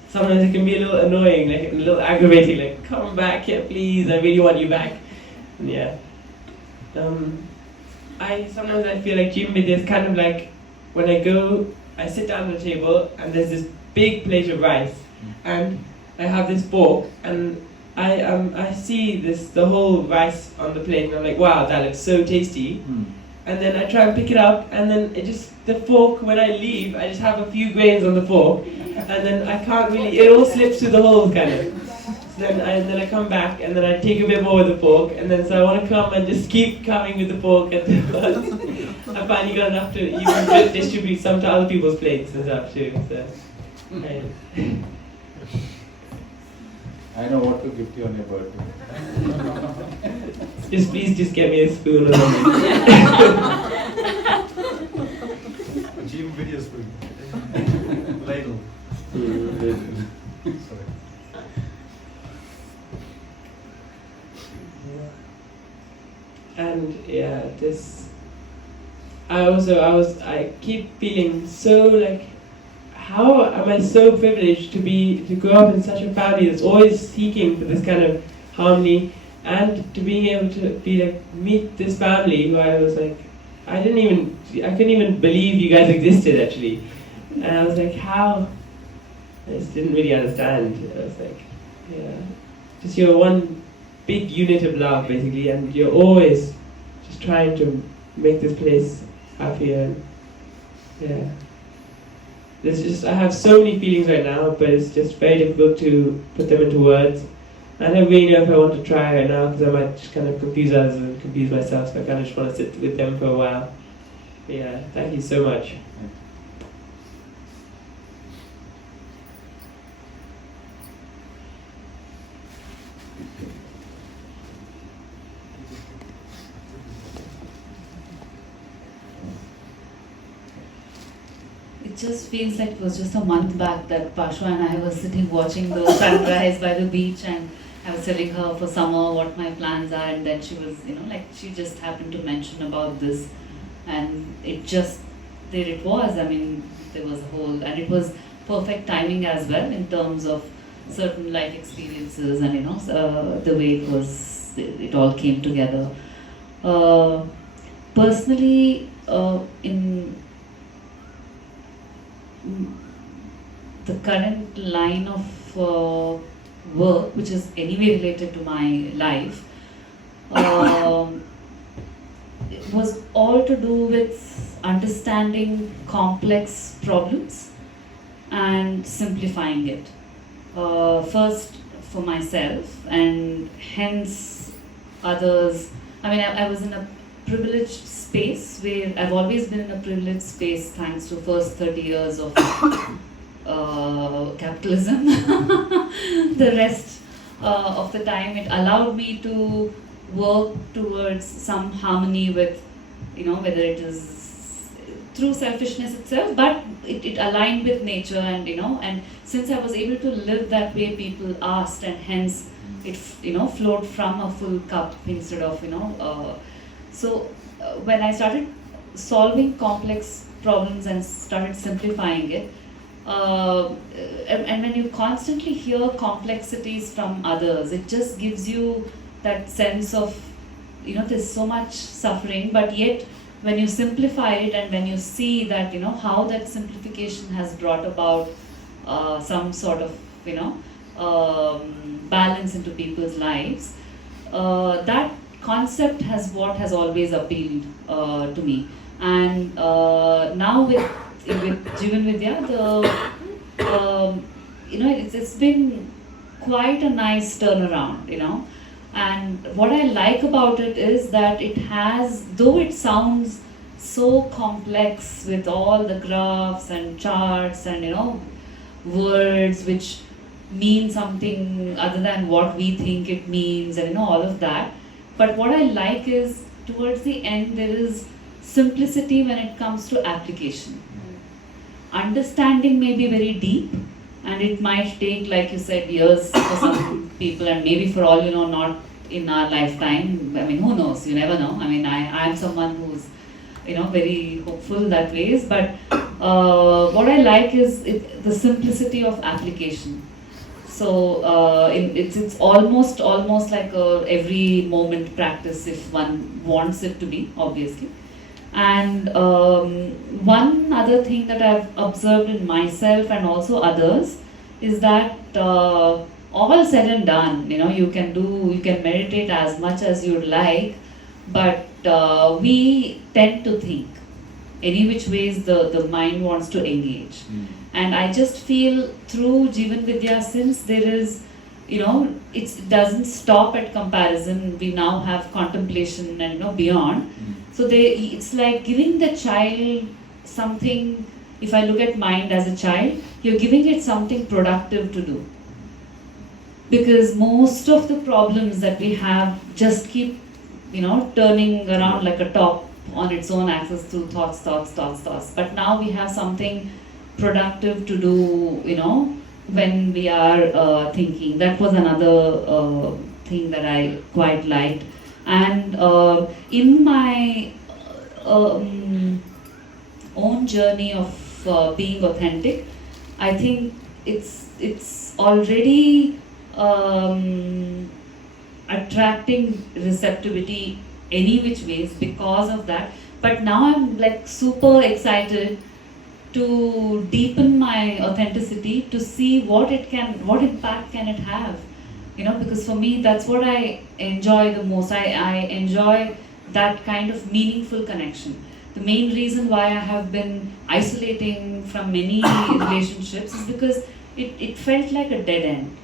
sometimes it can be a little annoying, like a little aggravating, like, come back here please, I really want you back. And yeah. Sometimes I feel like Jeevan Vidya is kind of like when I sit down at the table and there's this big plate of rice and I have this fork and I see the whole rice on the plate and I'm like, wow, that looks so tasty. And then I try and pick it up and then the fork, when I leave, I just have a few grains on the fork and then I can't really, it all slips through the holes kind of. So then I come back and then I take a bit more with the fork and then so I want to come and just keep coming with the fork and I finally got enough to even distribute some to other people's plates and stuff too. So, I know what to gift you on your birthday. Please get me a spoon or something. Jeevan Vidya spoon. Ladle. Sorry. And yeah, I keep feeling so like, how am I so privileged to grow up in such a family that's always seeking for this kind of harmony, and to being able to meet this family who I was like, I couldn't even believe you guys existed actually. And I was like, how? I just didn't really understand. I was like, yeah, just you're one big unit of love basically, and you're always just trying to make this place happier. Yeah. I have so many feelings right now, but it's just very difficult to put them into words. I don't really know if I want to try right now because I might just kind of confuse others and confuse myself, so I kind of just want to sit with them for a while. But yeah, thank you so much. It just feels like it was just a month back that Pashwa and I were sitting watching the sunrise by the beach, and I was telling her for summer what my plans are, and then she was, she just happened to mention about this, and there it was. I mean, there was a whole, and it was perfect timing as well in terms of certain life experiences and the way it all came together. Personally, in the current line of work, which is anyway related to my life, it was all to do with understanding complex problems and simplifying it. First for myself and hence others. I mean, I was in a privileged space where I've always been in a privileged space thanks to first 30 years of capitalism. The rest of the time it allowed me to work towards some harmony with, whether it is through selfishness itself, but it aligned with nature, and since I was able to live that way people asked, and hence it flowed from a full cup instead of so when I started solving complex problems and started simplifying it. And when you constantly hear complexities from others, it just gives you that sense of, there's so much suffering, but yet when you simplify it and when you see that, how that simplification has brought about some sort of, balance into people's lives, that concept has always appealed to me. And now with Jeevan Vidya, it's been quite a nice turnaround, And what I like about it is that it has, though it sounds so complex with all the graphs and charts and words which mean something other than what we think it means and all of that. But what I like is towards the end there is simplicity when it comes to application. Understanding may be very deep and it might take, like you said, years for some people and maybe for all not in our lifetime. I mean, who knows? You never know. I mean, I am someone who's very hopeful that ways, but what I like is the simplicity of application. So it's almost like a every moment practice if one wants it to be, obviously. And one other thing that I've observed in myself and also others is that all said and done, you can meditate as much as you'd like, but we tend to think any which ways the mind wants to engage. And I just feel through Jeevan Vidya, since there is, it doesn't stop at comparison, we now have contemplation and beyond. So it's like giving the child something. If I look at mind as a child, you're giving it something productive to do. Because most of the problems that we have just keep, turning around like a top on its own axis through thoughts. But now we have something productive to do, when we are thinking. That was another thing that I quite liked. And in my own journey of being authentic, I think it's already attracting receptivity any which ways because of that. But now I'm like super excited to deepen my authenticity, to see what impact can it have. Because for me, that's what I enjoy the most. I enjoy that kind of meaningful connection. The main reason why I have been isolating from many relationships is because it felt like a dead end.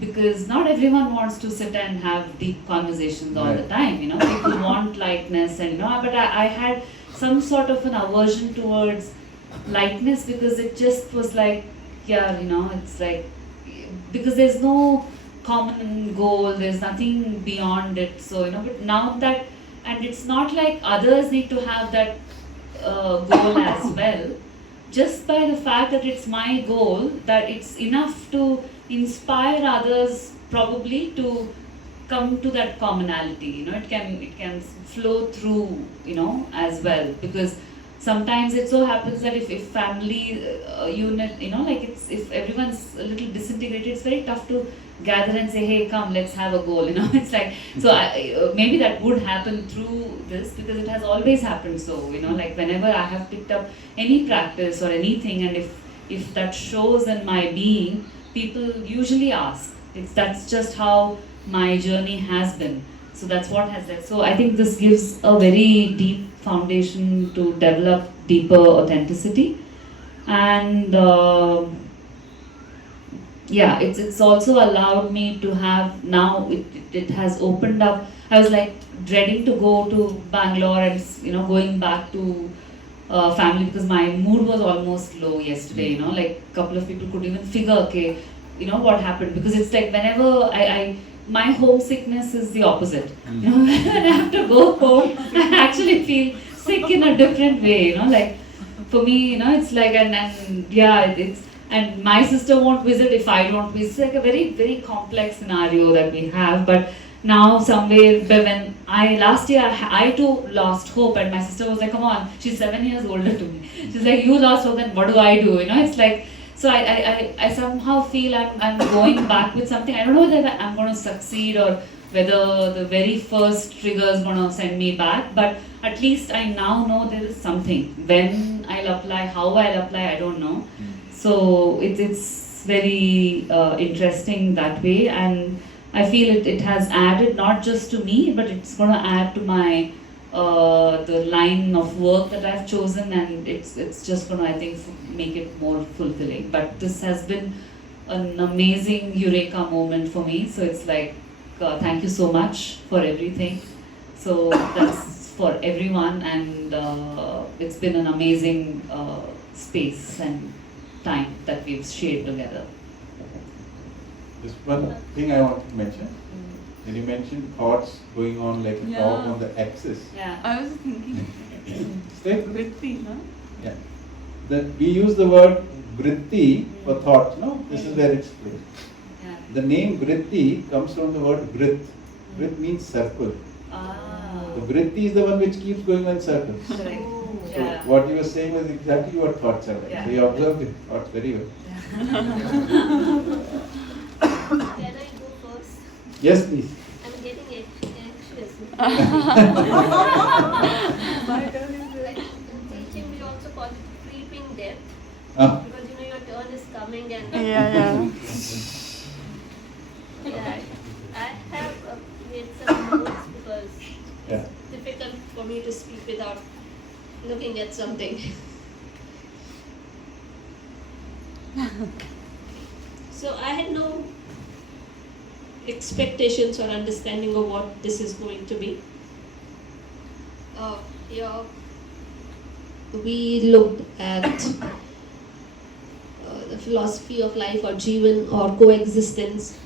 Because not everyone wants to sit and have deep conversations all the time. People want lightness but I had some sort of an aversion towards lightness because it just was like, it's like, because there's no common goal, there's nothing beyond it. So, but now that, and it's not like others need to have that goal as well. Just by the fact that it's my goal, that it's enough to inspire others probably to come to that commonality. It can flow through, as well. Because sometimes it so happens that if family unit, if everyone's a little disintegrated, it's very tough to gather and say, hey, come, let's have a goal. It's like, so maybe that would happen through this because it has always happened. So, like whenever I have picked up any practice or anything, and if that shows in my being, people usually ask. That's just how my journey has been. So that's what has led. So I think this gives a very deep foundation to develop deeper authenticity. And it's also allowed me to have, now it has opened up. I was like dreading to go to Bangalore and going back to family because my mood was almost low yesterday. Like a couple of people could even figure, okay, what happened, because it's like whenever my homesickness is the opposite. When I have to go home, I actually feel sick in a different way. Like for me, it's like and my sister won't visit if I don't visit. It's like a very, very complex scenario that we have. But now somewhere, when last year I too lost hope, and my sister was like, come on, she's 7 years older to me. She's like, you lost hope, then what do I do? It's like, so I somehow feel I'm going back with something. I don't know whether I'm going to succeed or whether the very first trigger is going to send me back, but at least I now know there is something. When I'll apply, how I'll apply, I don't know. So it's very interesting that way, and I feel it has added not just to me, but it's going to add to my the line of work that I've chosen, and it's just going to, I think, make it more fulfilling. But this has been an amazing eureka moment for me. So it's like, thank you so much for everything. So that's for everyone, and it's been an amazing space and time that we've shared together. Just one thing I want to mention. When you mentioned thoughts going on like a dog on the axis. Yeah, I was thinking. Vritti, no? Yeah. We use the word vritti for thought. No, this is where it's placed. Yeah. The name vritti comes from the word vrit. Vrit means circle. The vritti is the one which keeps going in circles. Correct. So what you were saying was exactly what thoughts are like. Yeah. So you observed it, thoughts very well. Can I go first? Yes, please. I'm getting anxious. My turn is Like in teaching, we also call it creeping depth. Because your turn is coming and Yeah. Yeah, I have made some notes because Yeah. it's difficult for me to speak without looking at something. So I had no expectations or understanding of what this is going to be. Here we looked at the philosophy of life or Jeevan or coexistence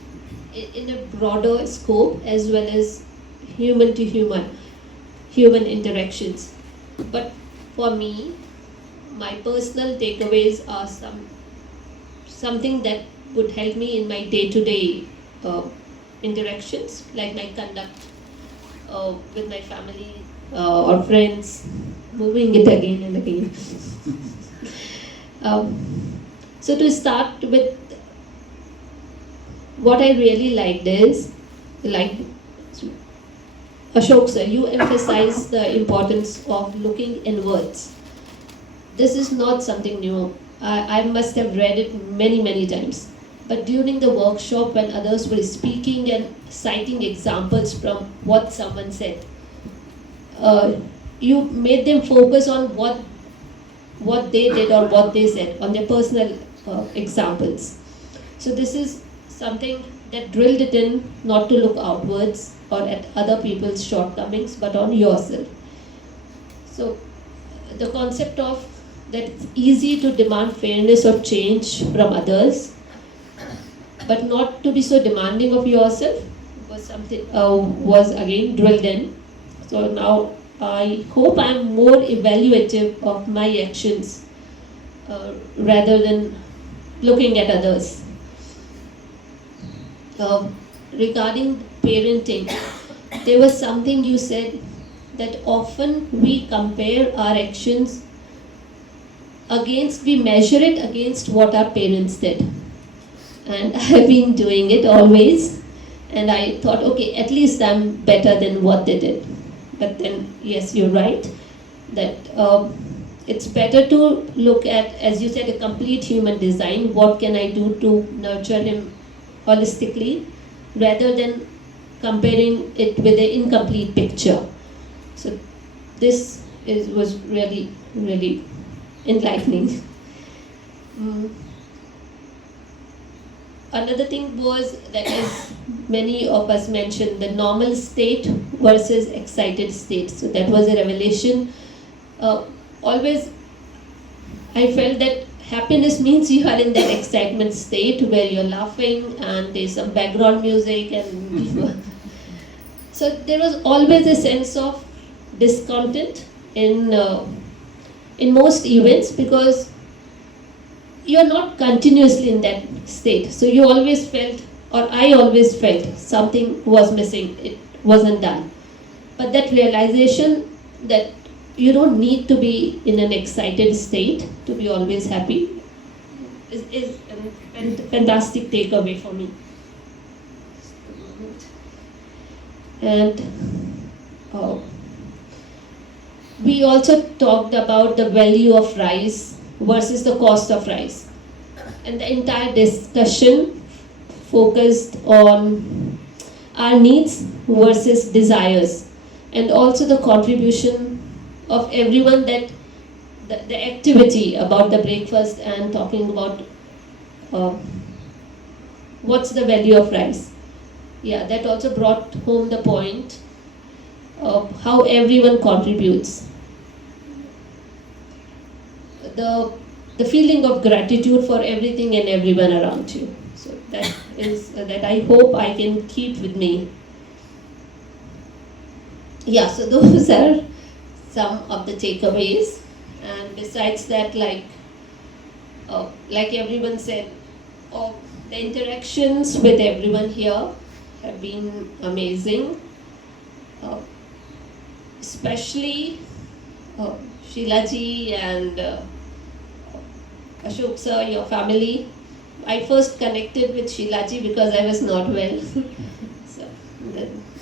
in a broader scope as well as human to human interactions. But for me, my personal takeaways are something that would help me in my day-to-day interactions, like my conduct with my family or friends, moving it again and again. So to start with, what I really liked is, like Ashok sir, you emphasize the importance of looking inwards. This is not something new. I must have read it many times. But during the workshop, when others were speaking and citing examples from what someone said, you made them focus on what they did or what they said, on their personal examples. So this is something that drilled it in, not to look outwards or at other people's shortcomings, but on yourself. So the concept of that it's easy to demand fairness or change from others, but not to be so demanding of yourself was something was again drilled in. So now I hope I'm more evaluative of my actions rather than looking at others. Regarding parenting, there was something you said that often we compare our actions we measure it against what our parents did. And I've been doing it always, and I thought, okay, at least I'm better than what they did. But then, yes, you're right, that it's better to look at, as you said, a complete human design. What can I do to nurture him holistically, rather than comparing it with an incomplete picture. So this was really enlightening. Another thing was that, as many of us mentioned, the normal state versus excited state. So that was a revelation. Always I felt that happiness means you are in that excitement state where you're laughing and there's some background music and so there was always a sense of discontent in most events, because you're not continuously in that state. So you always felt or I always felt something was missing, it wasn't done. But that realization that you don't need to be in an excited state to be always happy is a fantastic takeaway for me. And we also talked about the value of rice versus the cost of rice. And the entire discussion focused on our needs versus desires, and also the contribution of everyone, that the activity about the breakfast and talking about what's the value of rice. Yeah, that also brought home the point of how everyone contributes. The feeling of gratitude for everything and everyone around you. So that is that I hope I can keep with me. Yeah, so those are some of the takeaways. And besides that, like everyone said, the interactions with everyone here have been amazing. Especially Sheila ji and Ashok sir, your family. I first connected with Sheila ji because I was not well. So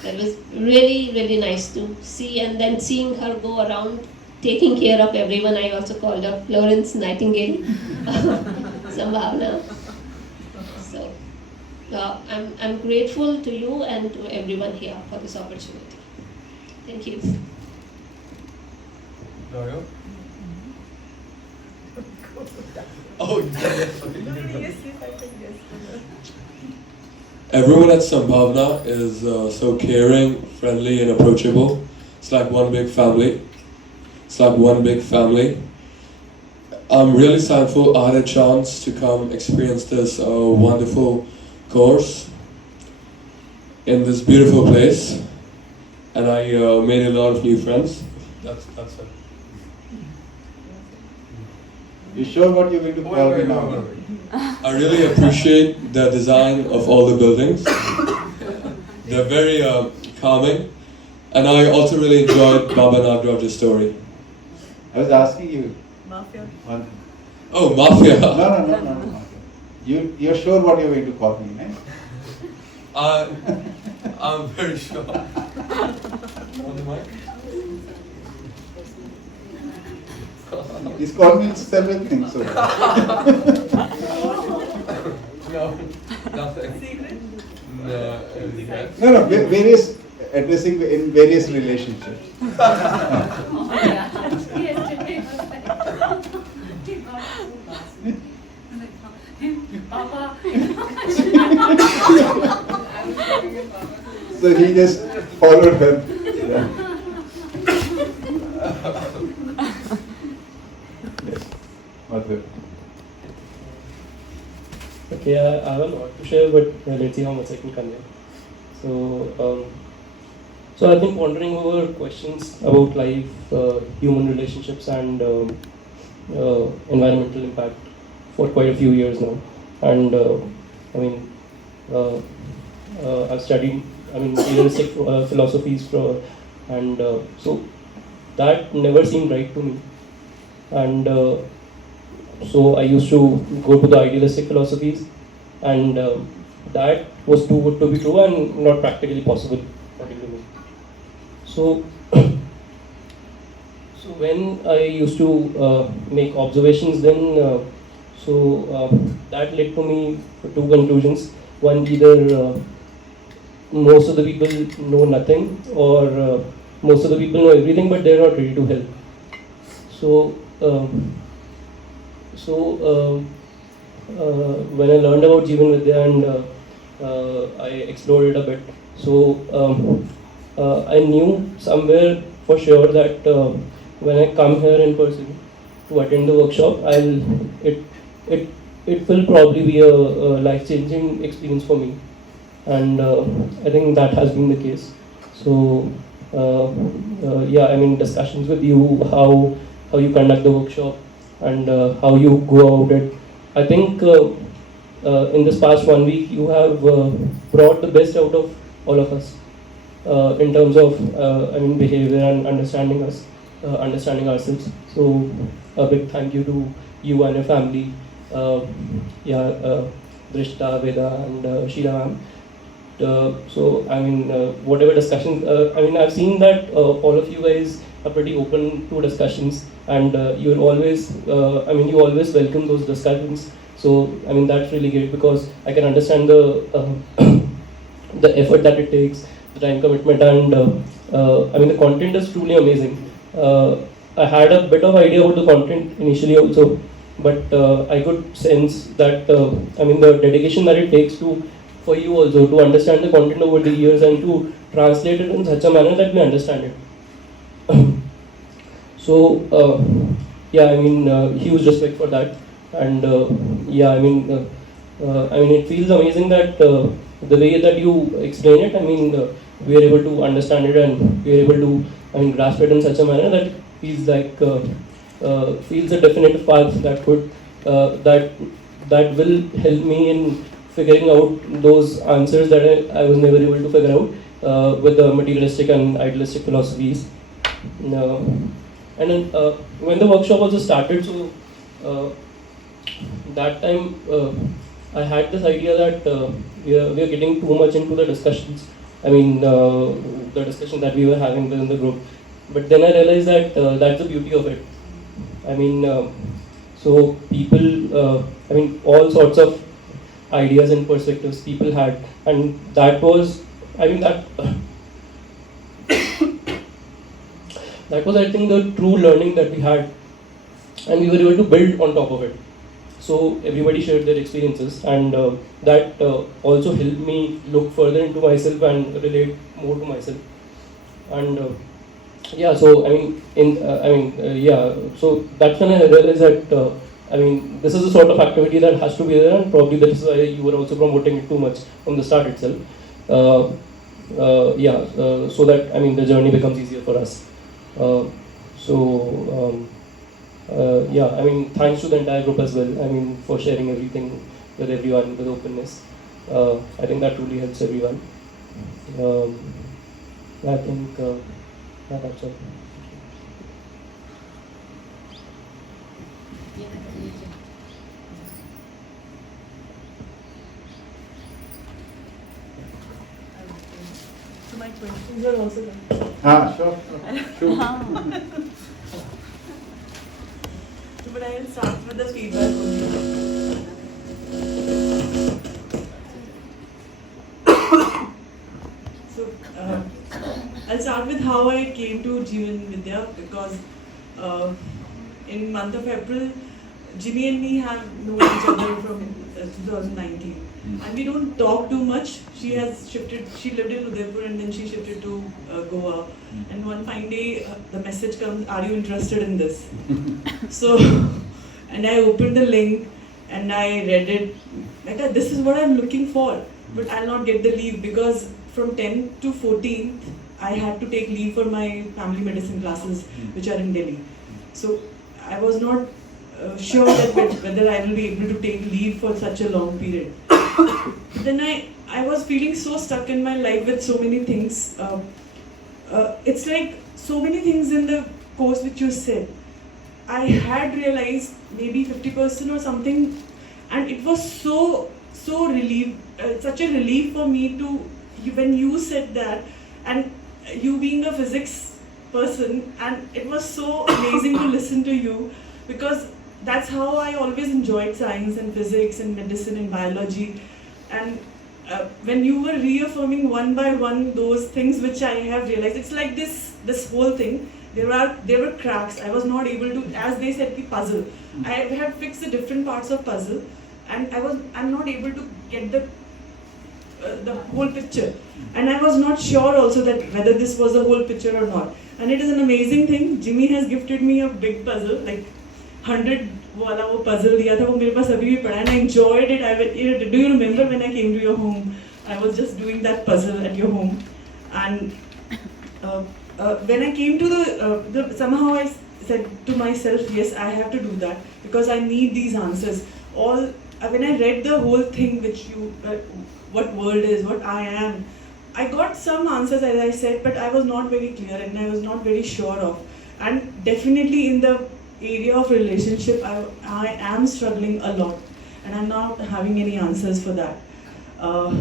that was really, really nice to see, and then seeing her go around taking care of everyone. I also called her Florence Nightingale, Sambhaavnaa. So I'm grateful to you and to everyone here for this opportunity. Thank you. Oh, yes. Everyone at Sambhaavnaa is so caring, friendly, and approachable. It's like one big family. I'm really thankful I had a chance to come experience this wonderful course in this beautiful place, and I made a lot of new friends. That's it. You sure what you're going to call me now? I really appreciate the design of all the buildings. They're very calming, and I also really enjoyed Baba Nagaraj's story. I was asking you. Mafia. Oh, Mafia. No. You're sure what you're going to call me, eh? I'm very sure. On the mic? He's called me several things. So. No, nothing. Secret? No, various addressing in various relationships. So he just followed her. Okay, I have a lot to share, but let's see how much I can convey. So I've been pondering over questions about life, human relationships, and environmental impact for quite a few years now. And I've studied, materialistic philosophies, and so that never seemed right to me. And so I used to go to the idealistic philosophies, and that was too good to be true and not practically possible, according to me. So when I used to make observations, then that led to me to two conclusions. One, either most of the people know nothing, or most of the people know everything, but they're not ready to help. When I learned about Jeevan Vidya and I explored it a bit, I knew somewhere for sure that when I come here in person to attend the workshop, it will probably be a life-changing experience for me, and I think that has been the case. Discussions with you, how you conduct the workshop, and how you go about it. I think in this past 1 week, you have brought the best out of all of us in terms of, behavior and understanding us, understanding ourselves. So, a big thank you to you and your family, Drishta, Veda, and Sheila ma'am. Whatever discussions, I've seen that all of you guys are pretty open to discussions, and you always welcome those discussions. So, that's really great, because I can understand the the effort that it takes, the time commitment, and the content is truly amazing. I had a bit of idea about the content initially also, but I could sense that the dedication that it takes for you also to understand the content over the years and to translate it in such a manner that we understand it. So huge respect for that, and it feels amazing that the way that you explain it, we are able to understand it, and we are able to grasp it in such a manner that feels like feels a definitive path that could that will help me in figuring out those answers that I was never able to figure out with the materialistic and idealistic philosophies. And then when the workshop also started, so that time I had this idea that we are getting too much into the discussions. The discussion that we were having within the group. But then I realized that that's the beauty of it. So people, all sorts of ideas and perspectives people had, and that was, that was, I think, the true learning that we had, and we were able to build on top of it. So everybody shared their experiences, and that also helped me look further into myself and relate more to myself. And so so that's when I realized that this is the sort of activity that has to be there, and probably that is why you were also promoting it too much from the start itself. So that the journey becomes easier for us. Thanks to the entire group as well. For sharing everything with everyone with openness. I think that really helps everyone. I think that's all. So my questions are also done. Sure. But I will start with the feedback only. So I'll start with how I came to Jeevan Vidya, because in month of April, Jimmy and me have known each other from 2019. And we don't talk too much. She has shifted, she lived in Udaipur and then she shifted to Goa. And one fine day, the message comes, "Are you interested in this?" So, and I opened the link and I read it. Like, this is what I'm looking for, but I'll not get the leave, because from 10th to 14th, I had to take leave for my family medicine classes, which are in Delhi. So, I was not sure that whether I will be able to take leave for such a long period. Then I was feeling so stuck in my life with so many things. It's like so many things in the course which you said. I had realized maybe 50% or something, and it was so relief, such a relief for me to, when you said that, and you being a physics person, and it was so amazing to listen to you, because that's how I always enjoyed science and physics and medicine and biology. And when you were reaffirming one by one those things which I have realized, it's like this whole thing, there were cracks. I was not able to, as they said, the puzzle. I had fixed the different parts of puzzle, and I'm not able to get the whole picture. And I was not sure also that whether this was the whole picture or not. And it is an amazing thing. Jimmy has gifted me a big puzzle, like 100 वाला वो puzzle दिया था, वो मेरे पास अभी भी पड़ा है, and I enjoyed it. Do you remember when I came to your home? I was just doing that puzzle at your home, and when I came to somehow I said to myself, yes, I have to do that, because I need these answers. All when I read the whole thing, what world is, what I am, I got some answers as I said, but I was not very clear and I was not very sure of. And definitely in the area of relationship, I am struggling a lot, and I'm not having any answers for that.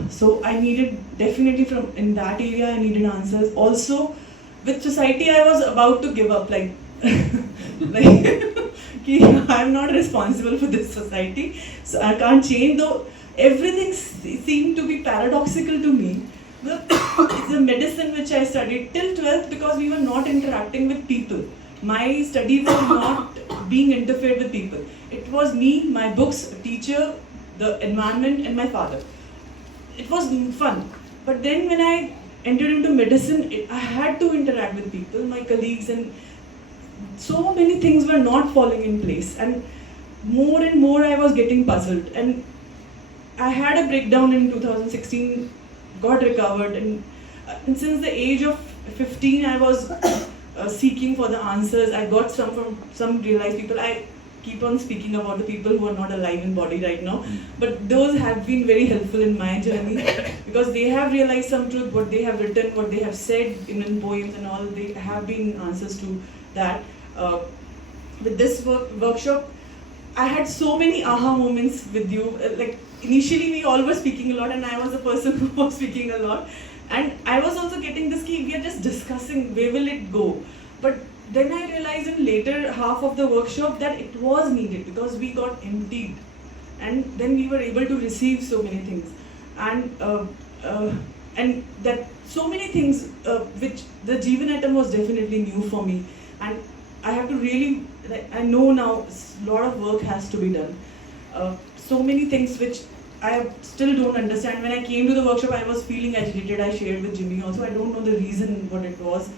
So I needed, definitely in that area, I needed answers. Also, with society, I was about to give up, like, I'm not responsible for this society, so I can't change. Though everything seemed to be paradoxical to me. The medicine which I studied till 12th, because we were not interacting with people. My study was not being interfered with people. It was me, my books, teacher, the environment, and my father. It was fun. But then when I entered into medicine, I had to interact with people, my colleagues, and so many things were not falling in place. And more I was getting puzzled. And I had a breakdown in 2016, got recovered, and since the age of 15, I was seeking for the answers. I got some from some realized people. I keep on speaking about the people who are not alive in body right now, but those have been very helpful in my journey because they have realized some truth, what they have written, what they have said in poems and all. They have been answers to that. With this workshop, I had so many aha moments with you. Like initially, we all were speaking a lot, and I was the person who was speaking a lot. And I was also getting this key, we are just discussing where will it go. But then I realized in later half of the workshop that it was needed because we got emptied. And then we were able to receive so many things. And that so many things which the Jeevan atom was definitely new for me. And I have to really, I know now a lot of work has to be done. So many things which I still don't understand. When I came to the workshop, I was feeling agitated. I shared with Jimmy also. I don't know the reason what it was.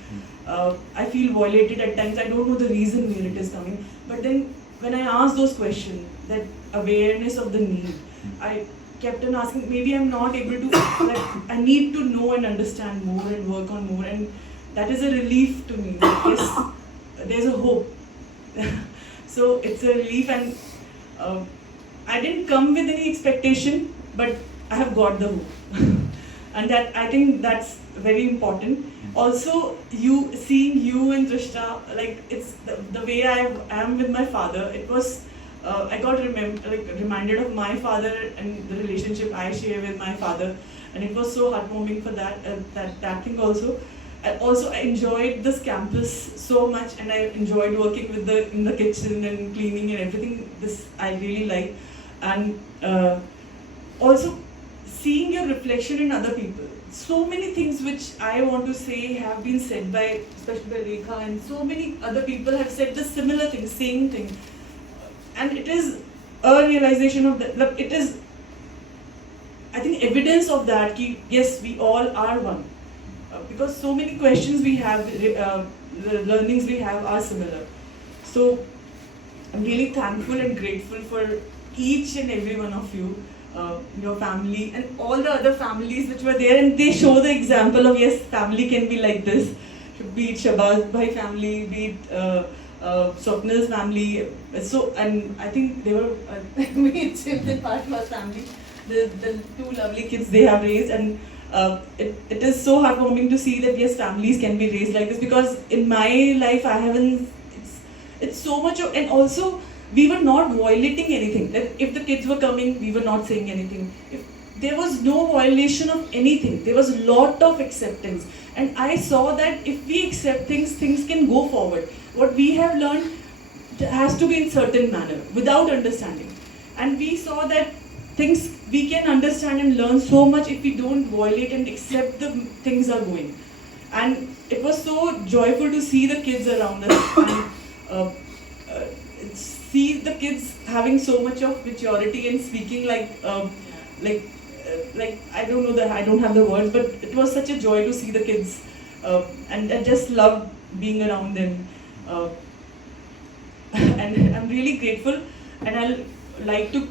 I feel violated at times. I don't know the reason where it is coming. But then when I asked those questions, that awareness of the need, I kept on asking, maybe I'm not able to, like, I need to know and understand more and work on more. And that is a relief to me. Yes, there's a hope. So it's a relief, and I didn't come with any expectation, but I have got the hope. And that, I think that's very important. Also, seeing you and Drishta, like it's the way I am with my father. It was, I got reminded of my father and the relationship I share with my father, and it was so heartwarming for that thing also. I enjoyed this campus so much, and I enjoyed working with in the kitchen and cleaning and everything. This I really like. And also seeing your reflection in other people. So many things which I want to say have been said by, especially by Rekha, and so many other people have said the similar thing, same thing. And it is a realization of that. It is, I think, evidence of that. Yes, we all are one. Because so many questions we have, the learnings we have are similar. So I'm really thankful and grateful for each and every one of you, your family, and all the other families which were there, and they show the example of, yes, family can be like this. Be it Shabazz Bhai family, be it Swapnil's family. So, and I think they were, be it Chim's Partner's family, the two lovely kids they have raised, and it is so heartwarming to see that, yes, families can be raised like this, because in my life I haven't, it's so much of, and also we were not violating anything. If the kids were coming, we were not saying anything. There was no violation of anything. There was a lot of acceptance. And I saw that if we accept things, things can go forward. What we have learned has to be in certain manner, without understanding. And we saw that things we can understand and learn so much if we don't violate and accept the things are going. And it was so joyful to see the kids around us. And, see the kids having so much of maturity and speaking like I don't know that I don't have the words, but it was such a joy to see the kids, and I just loved being around them, and I'm really grateful, and I'll like to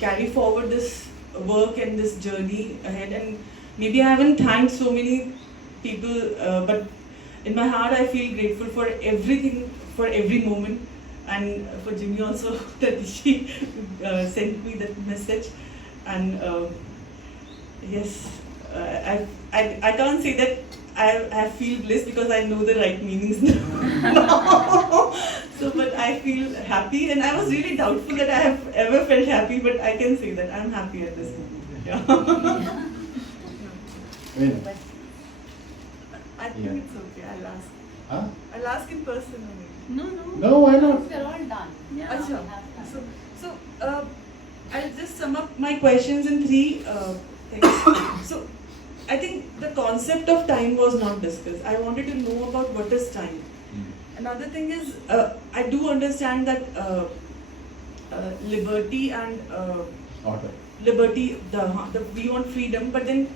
carry forward this work and this journey ahead. And maybe I haven't thanked so many people, but in my heart I feel grateful for everything, for every moment. and for Jimmy also that she sent me that message. And yes, I can't say that I feel bliss because I know the right meanings now. So, but I feel happy, and I was really doubtful that I have ever felt happy, but I can say that I'm happy at this moment. Yeah. I think it's okay. I'll ask. Huh? I'll ask in person only. No, why not? We're all done. Acha. So, I'll just sum up my questions in three things. So, I think the concept of time was not discussed. I wanted to know about what is time. Another thing is, I do understand that liberty and Order. liberty, we want freedom, but then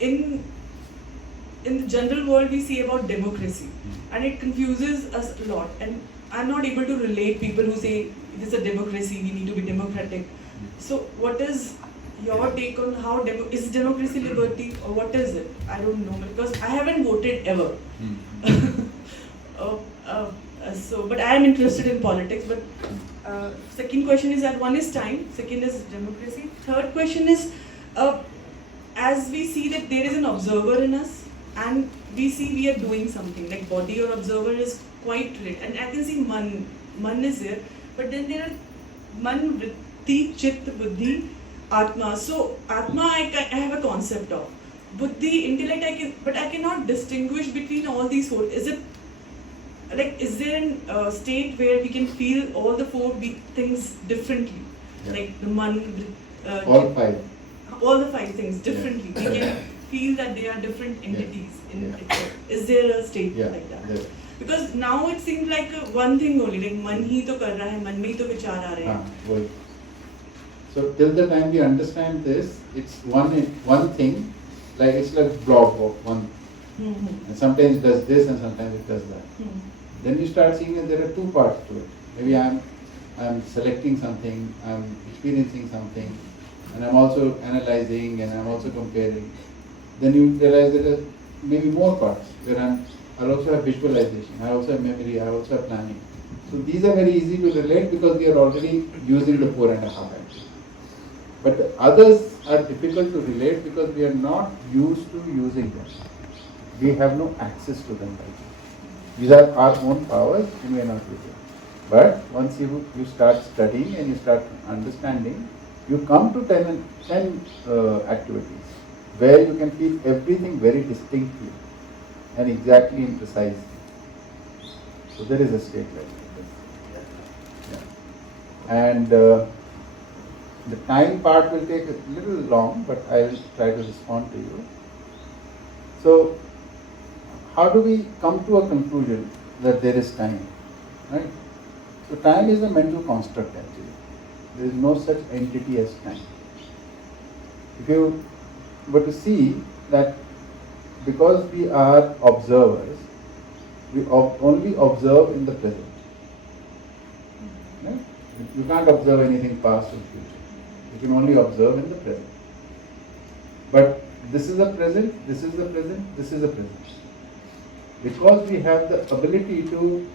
in the general world we say about democracy, and it confuses us a lot. And I'm not able to relate people who say this is a democracy, we need to be democratic. So, what is your take on how is democracy liberty, or what is it? I don't know, because I haven't voted ever. But I am interested in politics. But second question is that one is time, second is democracy. Third question is, as we see that there is an observer in us, and we see we are doing something, like body or observer is quite right, and I can see man is there, but then there are man, vritti, chit, buddhi, atma. So atma I have a concept of. Buddhi, intellect, but I cannot distinguish between all these four. Is there a state where we can feel all the four things differently? Yeah. Like the man, All five. all the five things differently. Yeah. We can feel that they are different entities in Yeah. itself. Is there a state Yeah. like that? Yeah. Because now it seems like one thing only, like man hi to kar raha hai, man mein hi to vichar aa rahe hain. Well, so till the time we understand this, it's one thing, like it's like blob of one, and sometimes it does this and sometimes it does that. Then you start seeing that there are two parts to it. Maybe I'm selecting something, I'm experiencing something, and I'm also analyzing and I'm also comparing. Then you realize that there are maybe more parts where I also have visualization, I also have memory, I also have planning. So these are very easy to relate because we are already using the 4.5 actually. But the others are difficult to relate because we are not used to using them. We have no access to them right now. These are our own powers and we are not using them. But once you start studying and you start understanding, you come to 10 activities where you can feel everything very distinctly and exactly and precisely. So there is a state like that. Yeah. And the time part will take a little long, but I will try to respond to you. So how do we come to a conclusion that there is time? Right? So time is a mental construct actually. There is no such entity as time. If you were to see that because we are observers, we only observe in the present. Right? You can't observe anything past or future. You can only observe in the present. But this is the present, this is the present, this is the present. Because we have the ability to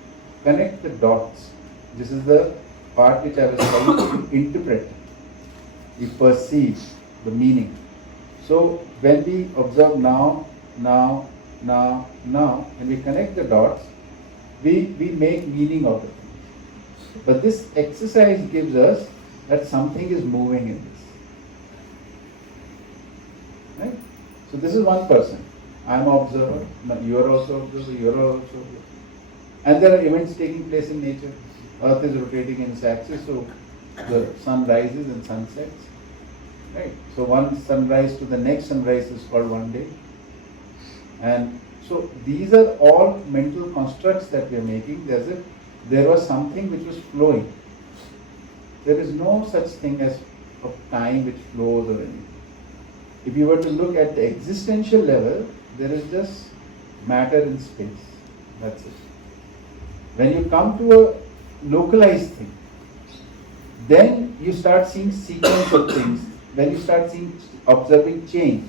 connect the dots, this is the part which I was trying to interpret. We perceive the meaning. So when we observe now, and we connect the dots, we make meaning of it. But this exercise gives us that something is moving in this. Right? So this is one person. I am an observer, you are also observer, you are also observer. And there are events taking place in nature. Earth is rotating in its axis, so the sun rises and sun sets. Right? So one sunrise to the next sunrise is called one day. And so these are all mental constructs that we are making. There was something which was flowing. There is no such thing as of time which flows or anything. If you were to look at the existential level, there is just matter in space. That's it. When you come to a localized thing, then you start seeing sequence of things. When you start observing change,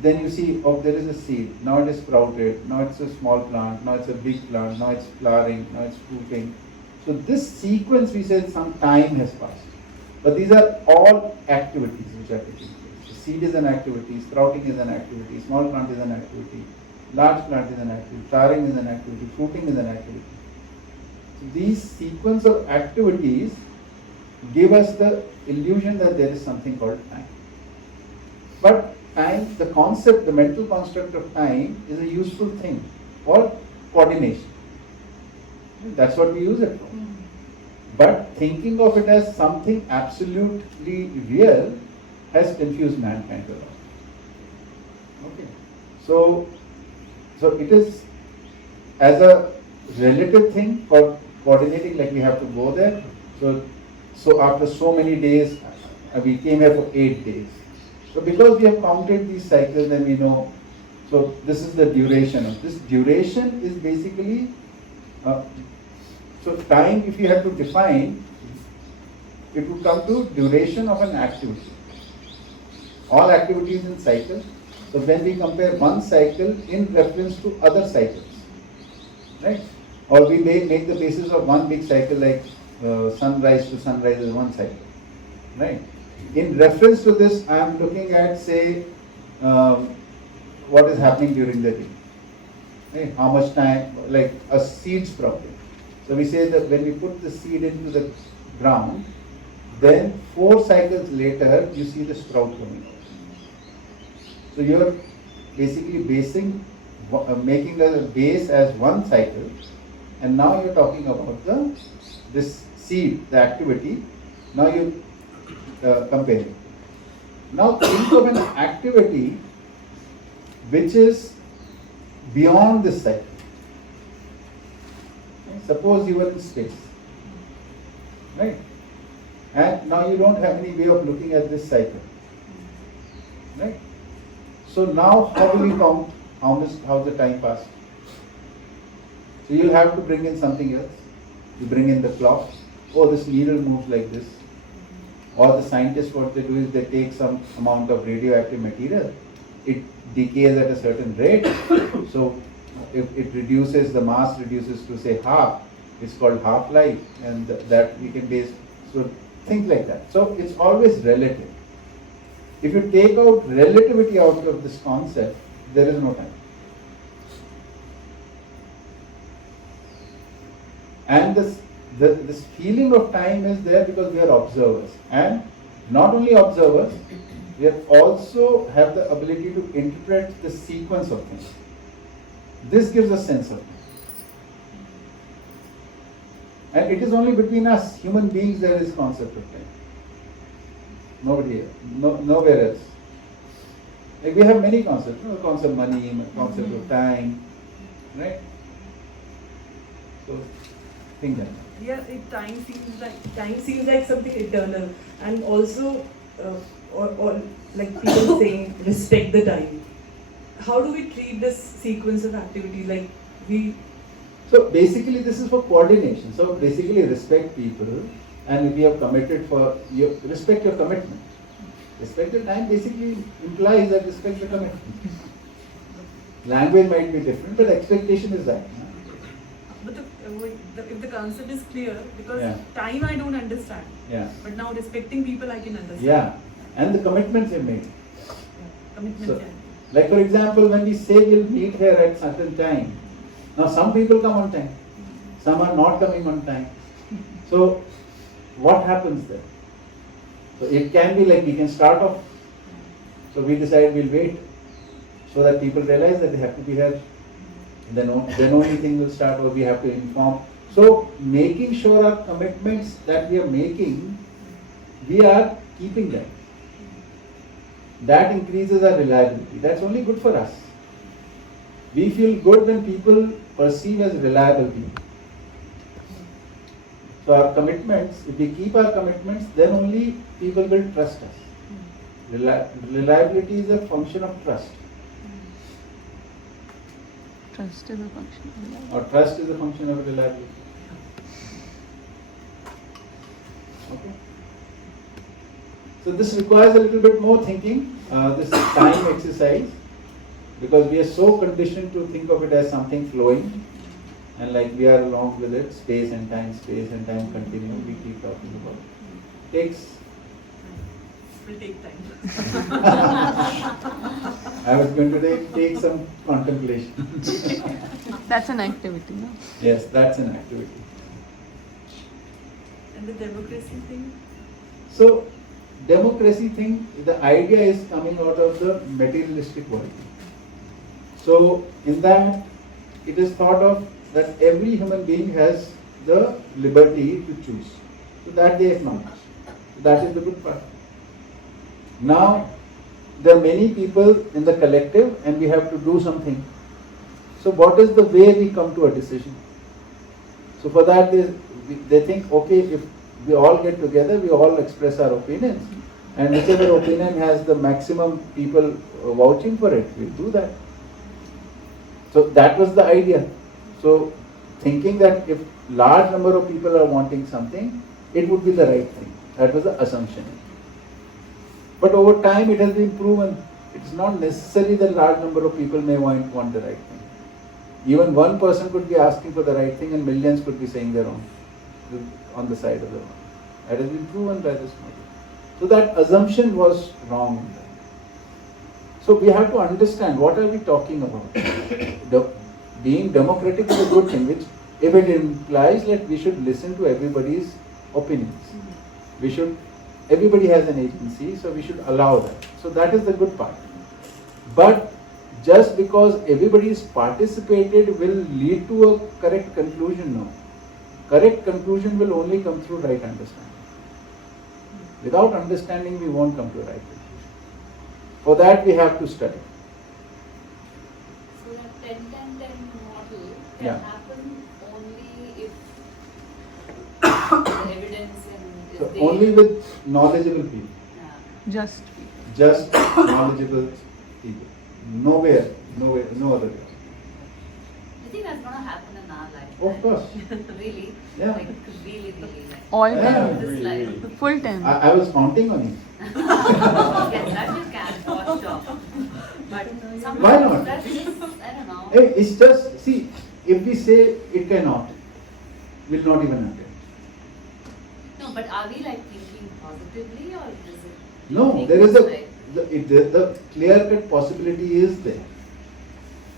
then you see, oh, there is a seed. Now it is sprouted. Now it's a small plant. Now it's a big plant. Now it's flowering. Now it's fruiting. So this sequence, we said some time has passed. But these are all activities which are taking place. The seed is an activity, sprouting is an activity, small plant is an activity, large plant is an activity, flowering is an activity, fruiting is an activity. So these sequence of activities give us the illusion that there is something called time. But time, the concept, the mental construct of time is a useful thing for coordination. That's what we use it for. But thinking of it as something absolutely real has confused mankind a lot. Okay. So it is as a relative thing for coordinating, like we have to go there. So after so many days, we came here for 8 days. So because we have counted these cycles, then we know. So this is the duration of this. Duration is basically so time. If you have to define, it would come to duration of an activity. All activities in cycle. So when we compare one cycle in reference to other cycles, right? Or we may make the basis of one big cycle, like sunrise to sunrise is one cycle, right? In reference to this, I am looking at, say, what is happening during the day. Right? How much time, like a seed sprouting. So we say that when we put the seed into the ground, then 4 cycles later, you see the sprout coming out. So you are basically making the base as one cycle, and now you are talking about this seed, the activity. Now you compare it. Now think of an activity which is beyond this cycle. Suppose you were in space, right? And now you don't have any way of looking at this cycle, right? So now how do we count how the time passed? So you'll have to bring in something else. You bring in the clock. Oh, this needle moves like this. Or the scientists, what they do is they take some amount of radioactive material. It decays at a certain rate. So if it reduces, the mass reduces to say half, it's called half-life, and that we can base, so things like that. So it's always relative. If you take out relativity out of this concept, there is no time. And this feeling of time is there because we are observers. And not only observers, we also have the ability to interpret the sequence of things. This gives a sense of time. And it is only between us, human beings, there is concept of time. Nobody else, nowhere else. Like we have many concepts, the concept of money, concept of time, right? So think that. Yeah, time seems like something eternal, and also, or like people saying, respect the time. How do we treat this sequence of activities? Like So basically, this is for coordination. So basically, respect people, and if you have committed respect your commitment. Respect your time basically implies that respect your commitment. Language might be different, but expectation is that. But if the concept is clear, because time I don't understand. Yeah. But now respecting people I can understand. Yeah, and the commitments you made. Commitments. So, like for example, when we say we'll meet here at certain time, now some people come on time, some are not coming on time. So what happens there? So it can be like we can start off. So we decide we'll wait so that people realize that they have to be here. Then only thing will start, or we have to inform. So making sure our commitments that we are making, we are keeping them. That increases our reliability. That's only good for us. We feel good when people perceive as reliable people. So our commitments, if we keep our commitments, then only people will trust us. Reliability is a function of trust. Trust is a function of reliability. Or trust is a function of reliability. Okay. So this requires a little bit more thinking, this time exercise, because we are so conditioned to think of it as something flowing. And like we are along with it, space and time continue, we keep talking about it. Will take time. I was going to take some contemplation. That's an activity, no? Yes, that's an activity. And the democracy thing? So, democracy thing, the idea is coming out of the materialistic world. So, in that, it is thought of that every human being has the liberty to choose. So that they acknowledge. That is the good part. Now, there are many people in the collective and we have to do something. So what is the way we come to a decision? So for that they think, okay, if we all get together, we all express our opinions, and whichever opinion has the maximum people vouching for it, we'll do that. So that was the idea. So thinking that if large number of people are wanting something, it would be the right thing. That was the assumption. But over time it has been proven it's not necessary that large number of people may want the right thing. Even one person could be asking for the right thing and millions could be saying the wrong on the side of the wrong. That has been proven by this model. So that assumption was wrong. So we have to understand what are we talking about. Being democratic is a good thing, which if it implies that we should listen to everybody's opinions. Everybody has an agency, so we should allow that. So that is the good part. But just because everybody is participated will lead to a correct conclusion, no. Correct conclusion will only come through right understanding. Without understanding, we won't come to a right conclusion. For that, we have to study. So that 10-10-10 model can Yeah. happen only if the evidence is So there. only with knowledgeable people. Just Just knowledgeable people. Nowhere, no other way. I think that's gonna happen in our life. Of course. Really? Yeah. Like really. Like, all Yeah, time. this life. Full time. I was counting on you. Yes, that you can, for sure. But some Why not? that's just, I don't know. Hey, it's just, see, if we say it cannot, will not even happen. No, but are we like thinking positively or is it? No, there is the clear-cut possibility is there.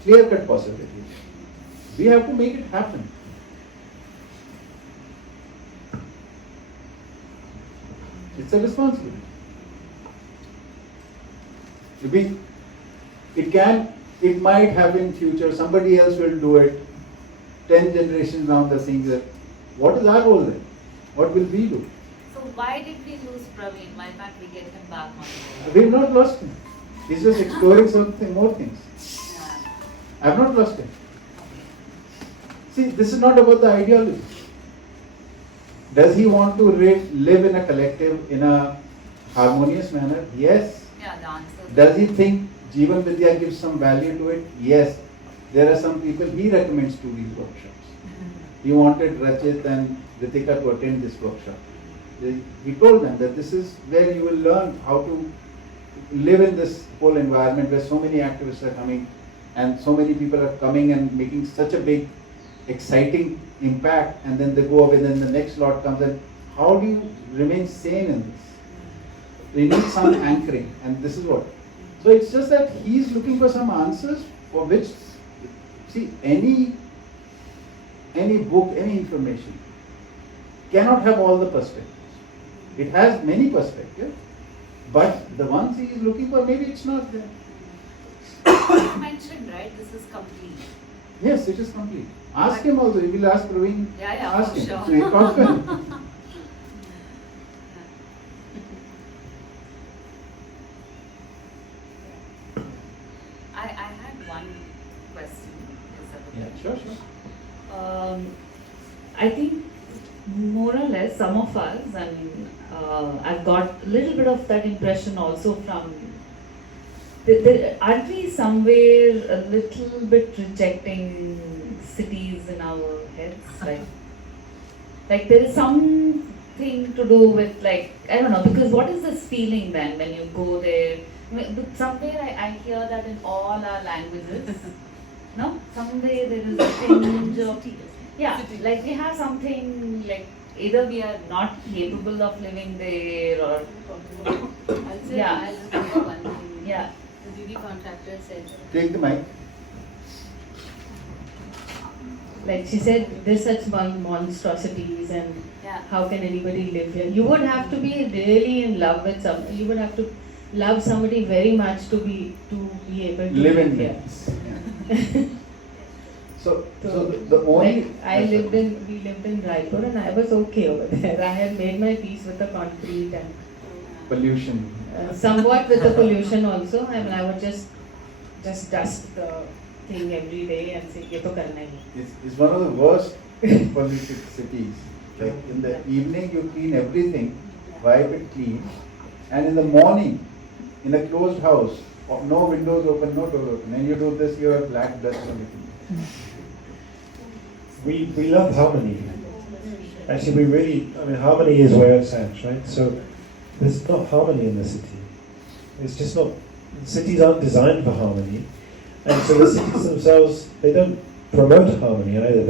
Clear-cut possibility. We have to make it happen. It's a responsibility. It might happen in future, somebody else will do it. 10 generations down the thing that, what is our role then? What will we do? So why did we lose Praveen? Why can't we get him back on board? We have not lost him. He's just exploring something more things. I have not lost him. See, this is not about the ideology. Does he want to live in a collective in a harmonious manner? Yes. Yeah, the answer. Does he think Jeevan Vidya gives some value to it? Yes. There are some people he recommends to these workshops. He wanted Rachit and Ritika to attend this workshop. He told them that this is where you will learn how to live in this whole environment where so many activists are coming and so many people are coming and making such a big, exciting impact, and then they go away, then the next lot comes, and how do you remain sane in this? They need some anchoring, and this is what. So it's just that he's looking for some answers for which, see, any book, any information cannot have all the perspectives. It has many perspectives, but the ones he is looking for, maybe it's not there. You mentioned, right? This is complete. Yes, it is complete. Ask him also. You will ask Praveen. Yeah, ask for him. sure. So he talks to him. I had one question. Is that okay? Yeah, sure. I think more or less some of us, I mean, I've got a little bit of that impression also from, aren't we somewhere a little bit rejecting cities in our heads? Like there is something to do with, like, I don't know, because what is this feeling then when you go there? I mean, somewhere I hear that in all our languages. No? Somewhere there is a tinge of Yeah, like we have something like either we are not capable of living there or I'll say yeah. I'll say one thing. Yeah. The DD contractor said. Take the mic. Like she said, there's such monstrosities and Yeah. how can anybody live here? You would have to be really in love with someone. You would have to love somebody very much to be able to Live in here. minutes. So the only Like we lived in Raipur and I was okay over there. I had made my peace with the concrete and pollution. somewhat with the pollution also. I mean, I would just dust the thing every day and say, "Ye to karna hi." It's one of the worst polluted cities. Like in the evening you clean everything, wipe it clean, and in the morning, in a closed house, no windows open, no doors open, and you do this, you have black dust on it. We love harmony. Actually, harmony is where it's at, right? So there's not harmony in the city. It's just not. Cities aren't designed for harmony, and so the cities themselves, they don't promote harmony either.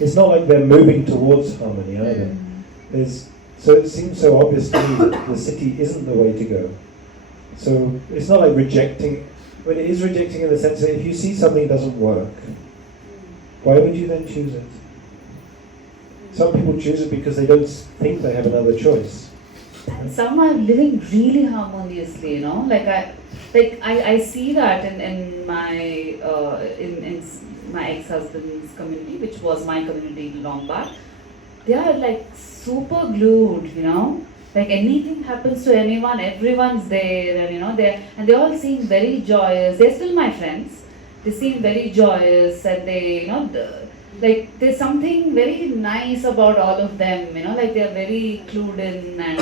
It's not like they're moving towards harmony either. So it seems so obvious to me that the city isn't the way to go. So it's not like rejecting. Well, it is rejecting in the sense that if you see something doesn't work, why would you then choose it? Some people choose it because they don't think they have another choice. And some are living really harmoniously, you know. I see that in my in my ex-husband's community, which was my community long back. They are like super glued, you know. Like anything happens to anyone, everyone's there, and you know they all seem very joyous. They're still my friends. They seem very joyous, and they like there's something very nice about all of them, you know, like they're very clued in and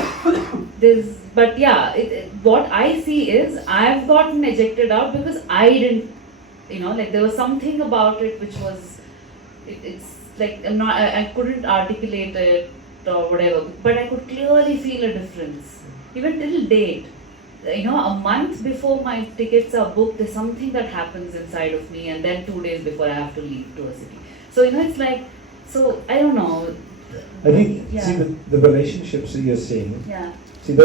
but yeah, what I see is I've gotten ejected out because I didn't, you know, like there was something about it which was, it's like I couldn't articulate it or whatever, but I could clearly feel a difference, even till date. You know, a month before my tickets are booked, there's something that happens inside of me, and then 2 days before I have to leave to a city. So, you know, it's like, so, I don't know. I think, Yeah. see, the relationships that you're seeing, Yeah. see,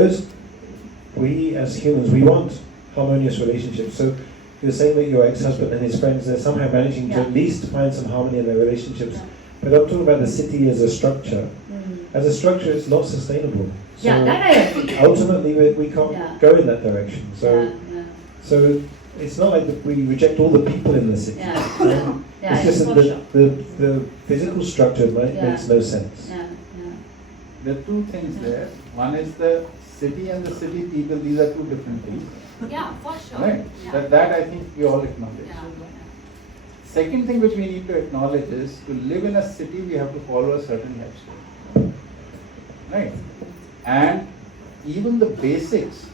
we as humans, we want harmonious relationships. So you're saying that your ex-husband and his friends, they're somehow managing to at least find some harmony in their relationships. But I'm talking about the city as a structure. As a structure, it's not sustainable. So Yeah, that I agree. ultimately, we can't go in that direction. So it's not like that we reject all the people in the city. It's just that the physical structure makes no sense. There are two things there. One is the city and the city people. These are two different things. Yeah, for sure. Right? Yeah. That I think we all acknowledge. Second thing which we need to acknowledge is to live in a city we have to follow a certain lifestyle. Right? And even the basics,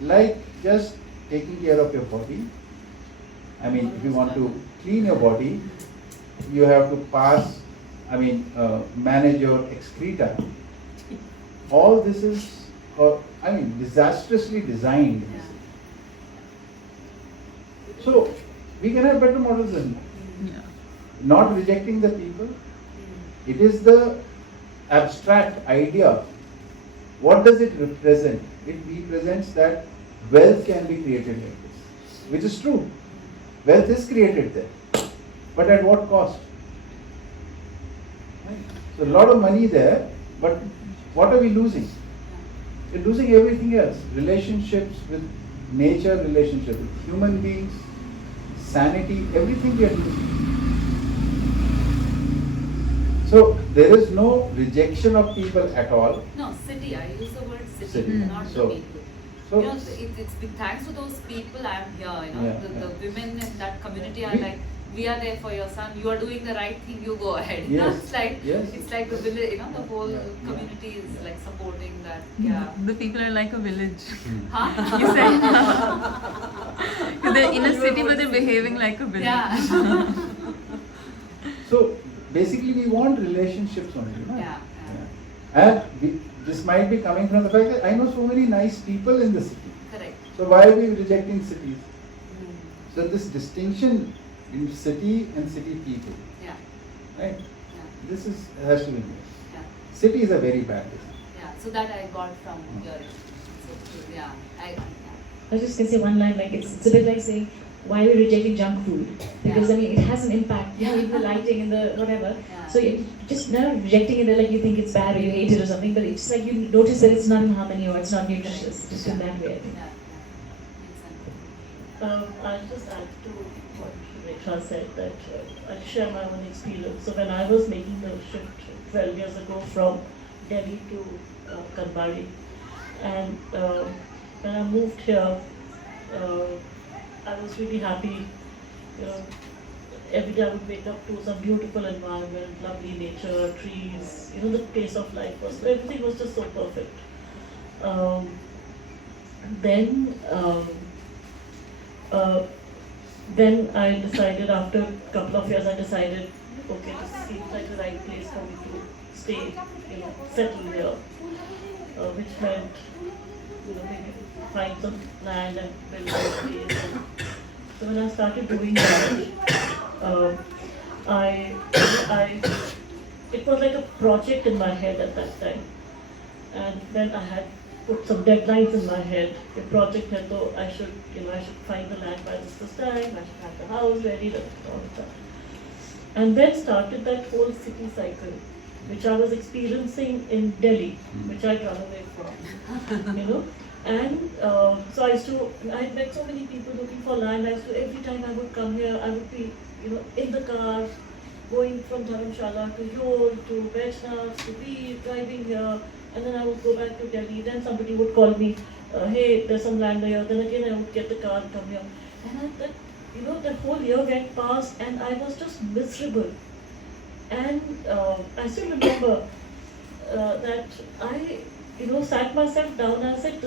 like just taking care of your body. I mean, if you want to clean your body, you have to manage your excreta. All this is, disastrously designed. So, we can have better models than that. Not rejecting the people. It is the abstract idea. What does it represent? It represents that wealth can be created like this, which is true. Wealth is created there, but at what cost? Right? So a lot of money there, but what are we losing? We're losing everything else. Relationships with nature, relationships with human beings, sanity, everything we are losing. So there is no rejection of people at all. No, city. I use the word city, City. not So- the people. so- You know, it's big thanks to those people I'm here. You know, Yeah, the women in that community are We- like, we are there for your son. You are doing the right thing. You go ahead. You know, Yes, it's like yes. it's like the village. You know, the whole community is like supporting that. Yeah. The people are like a village. Huh? You said they're in a city, but they're behaving like a village. Yeah. So basically we want relationships only. No? Yeah. And this might be coming from the fact that I know so many nice people in the city. Correct. So why are we rejecting cities? So this distinction in city and city people. Yeah. Right? This is has to be made. Yeah. Cities are very bad. Yeah, so that I got from your. So, yeah, I was just going to say one line, like it's a bit like saying, why are we rejecting junk food? Because I mean, it has an impact, you know, in the lighting and the whatever. So you're just now rejecting it, like you think it's bad or you hate it or something, but it's like you notice that it's not in harmony or it's not nutritious, just in that way, I think. I'll just add to what Rekha said, that I'll share my own experience. So when I was making the shift 12 years ago from Delhi to Kanbari, and when I moved here, I was really happy. You know, every day I would wake up to some beautiful environment, lovely nature, trees. You know, the pace of life was, everything was just so perfect. Then I decided, after a couple of years, I decided, okay, this seems like the right place for me to stay, you know, settle here, which meant, you know, maybe find some land and build a place. So when I started doing that, it was like a project in my head at that time, and then I had put some deadlines in my head. The project had to, I should find the land by this time, I should have the house ready, all of that. And then started that whole city cycle, which I was experiencing in Delhi, which I'd run away from, you know. And so I had met so many people looking for land. Every time I would come here, I would be, you know, in the car, going from Dharamshala to Yod, to Vaishnav, to be driving here. And then I would go back to Delhi. Then somebody would call me, hey, there's some land here. Then again I would get the car and come here. And the whole year went past and I was just miserable. And I still remember that I, you know, sat myself down and I said,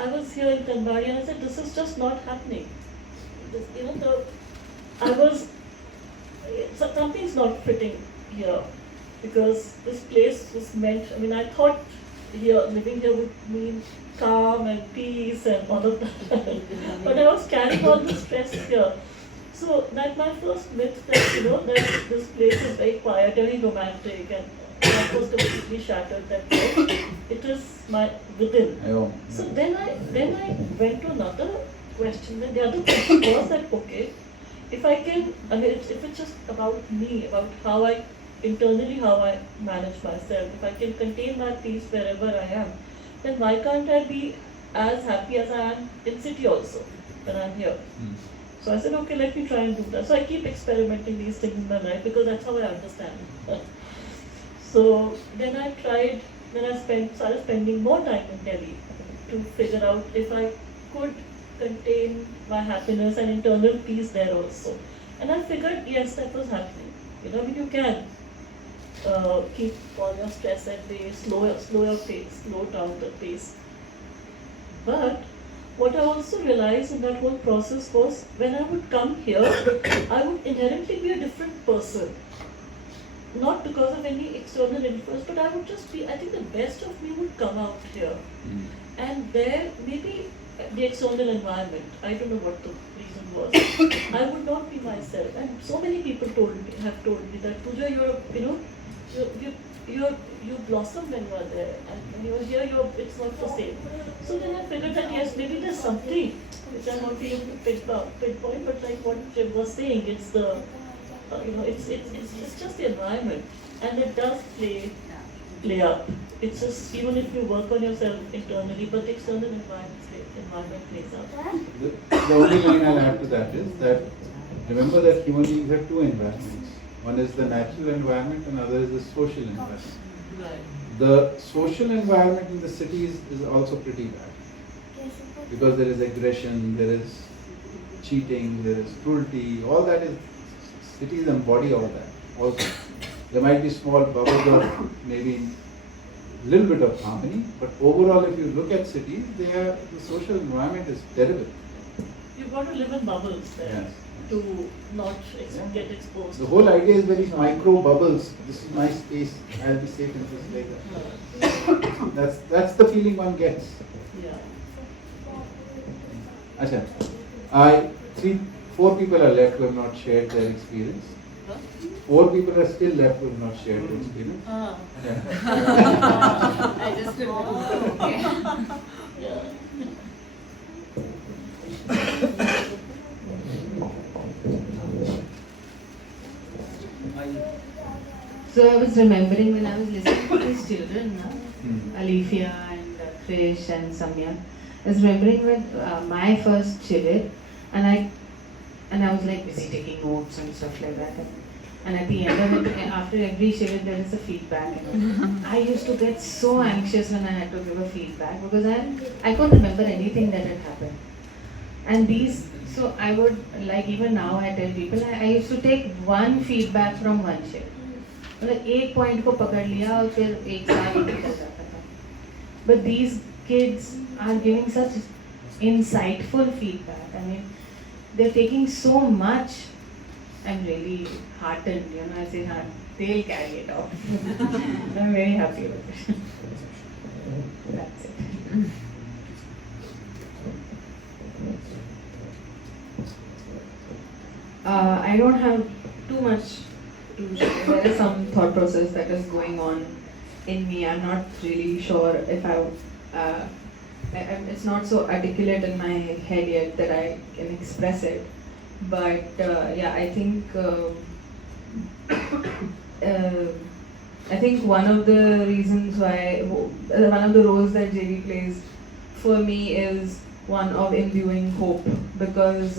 I was here in Kanbari and I said, this is just not happening. Something's not fitting here. Because this place was meant, I mean, I thought living here would mean calm and peace and all of that. But I was carrying all the stress here. So that my first myth that, you know, that this place is very quiet, very romantic, and that was completely shattered, that it is my within. So then I went to another question. Then the other question was that, okay, if I can, I mean, if it's just about me, about how I manage myself, if I can contain my peace wherever I am, then why can't I be as happy as I am in city also when I'm here? So I said, okay, let me try and do that. So I keep experimenting these things in my life because that's how I understand it. So then I started spending more time in Delhi to figure out if I could contain my happiness and internal peace there also. And I figured, yes, that was happening. You know, I mean, you can keep all your stress at bay, slow your pace, slow down the pace. But what I also realized in that whole process was, when I would come here, I would inherently be a different person. Not because of any external influence, but I would just be, I think the best of me would come out here. And there, maybe the external environment, I don't know what the reason was, I would not be myself. And so many people have told me that, Pooja, you blossom when you are there, and when you are here, it's not the same. So then I figured that yes, maybe there's something which I'm not being pinpoint, but like what Jim was saying, it's the it's just the environment, and it does play up. It's just, even if you work on yourself internally, but the external environment plays out. The only line I'll add to that is that remember that human beings have two environments. One is the natural environment, and another is the social environment. Right. The social environment in the cities is also pretty bad, because there is aggression, there is cheating, there is cruelty. All that is, cities embody all that. Also, there might be small bubbles of maybe a little bit of harmony, but overall, if you look at cities, the social environment is terrible. You've got to live in bubbles there. Yes. To not get exposed. The whole idea is very micro bubbles. This is my space. I'll be safe in this like that. That's the feeling one gets. Yeah. Acha. 4 people are left who have not shared their experience. 4 people are still left who have not shared their experience. I just okay. So I was remembering when I was listening to these children, Alifia and Krish and Samya, I was remembering when my first shivir, and I was like busy taking notes and stuff like that. And at the end of it, after every shivir, there is a feedback. And I used to get so anxious when I had to give a feedback because I couldn't remember anything that had happened. And so I would, like even now I tell people, I used to take one feedback from one shivir. मतलब एक point को पकड़ लिया और फिर एक साल निकल जाता था. But these kids are giving such insightful feedback. I mean, they're taking so much. I'm really heartened, you know. I say, they'll carry it off. I'm very happy with it. That's it. I don't have too much to share. There is some thought process that is going on in me. I'm not really sure if it's not so articulate in my head yet that I can express it. But yeah, I think one of the reasons why, one of the roles that JV plays for me is one of imbuing hope, because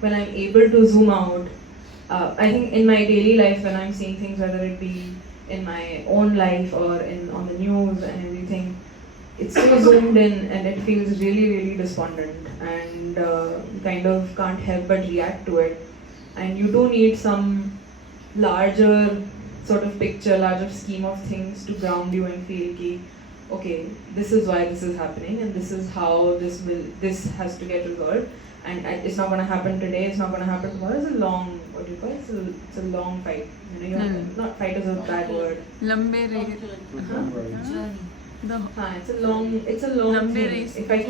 when I'm able to zoom out, I think in my daily life when I'm seeing things, whether it be in my own life or on the news and everything, it's so zoomed in and it feels really, really despondent, and kind of can't help but react to it. And you do need some larger sort of picture, larger scheme of things to ground you and feel ki, okay, this is why this is happening and this is how this has to get resolved. And it's not going to happen today, it's not going to happen tomorrow. It's a long, what do you call it? It's a long fight. You know, not fight is a bad word. Lambe race. It's a long thing. If I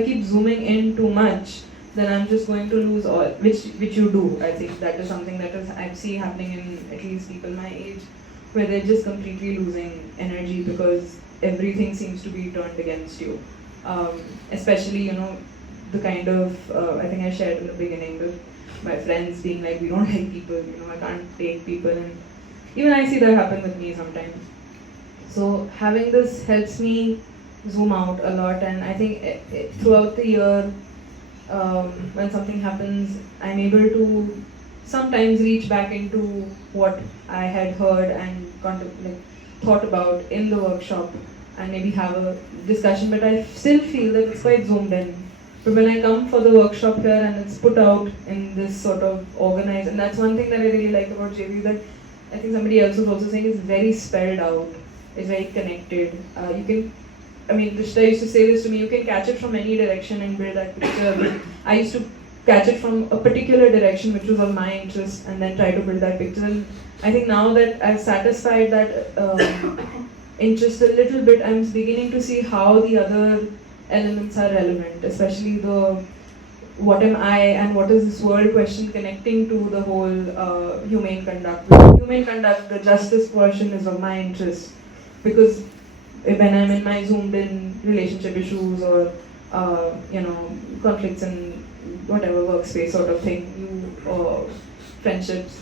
keep zooming in too much, then I'm just going to lose all, which you do. I think that is something that I see happening in at least people my age, where they're just completely losing energy because everything seems to be turned against you. Especially, you know, the kind of, I think I shared in the beginning with my friends being like, we don't like people, you know, I can't take people, and even I see that happen with me sometimes. So having this helps me zoom out a lot, and I think throughout the year, when something happens, I'm able to sometimes reach back into what I had heard and thought about in the workshop and maybe have a discussion, but I still feel that it's quite zoomed in. But when I come for the workshop here and it's put out in this sort of organized, and that's one thing that I really like about JV, that I think somebody else was also saying, it's very spelled out, it's very connected. Drishta used to say this to me, you can catch it from any direction and build that picture. But I used to catch it from a particular direction which was of my interest and then try to build that picture. And I think now that I've satisfied that interest a little bit, I'm beginning to see how the other elements are relevant, especially the what am I and what is this world question connecting to the whole humane conduct. Humane conduct, the justice portion is of my interest, because when I'm in my zoomed in relationship issues or conflicts in whatever workspace sort of thing, friendships,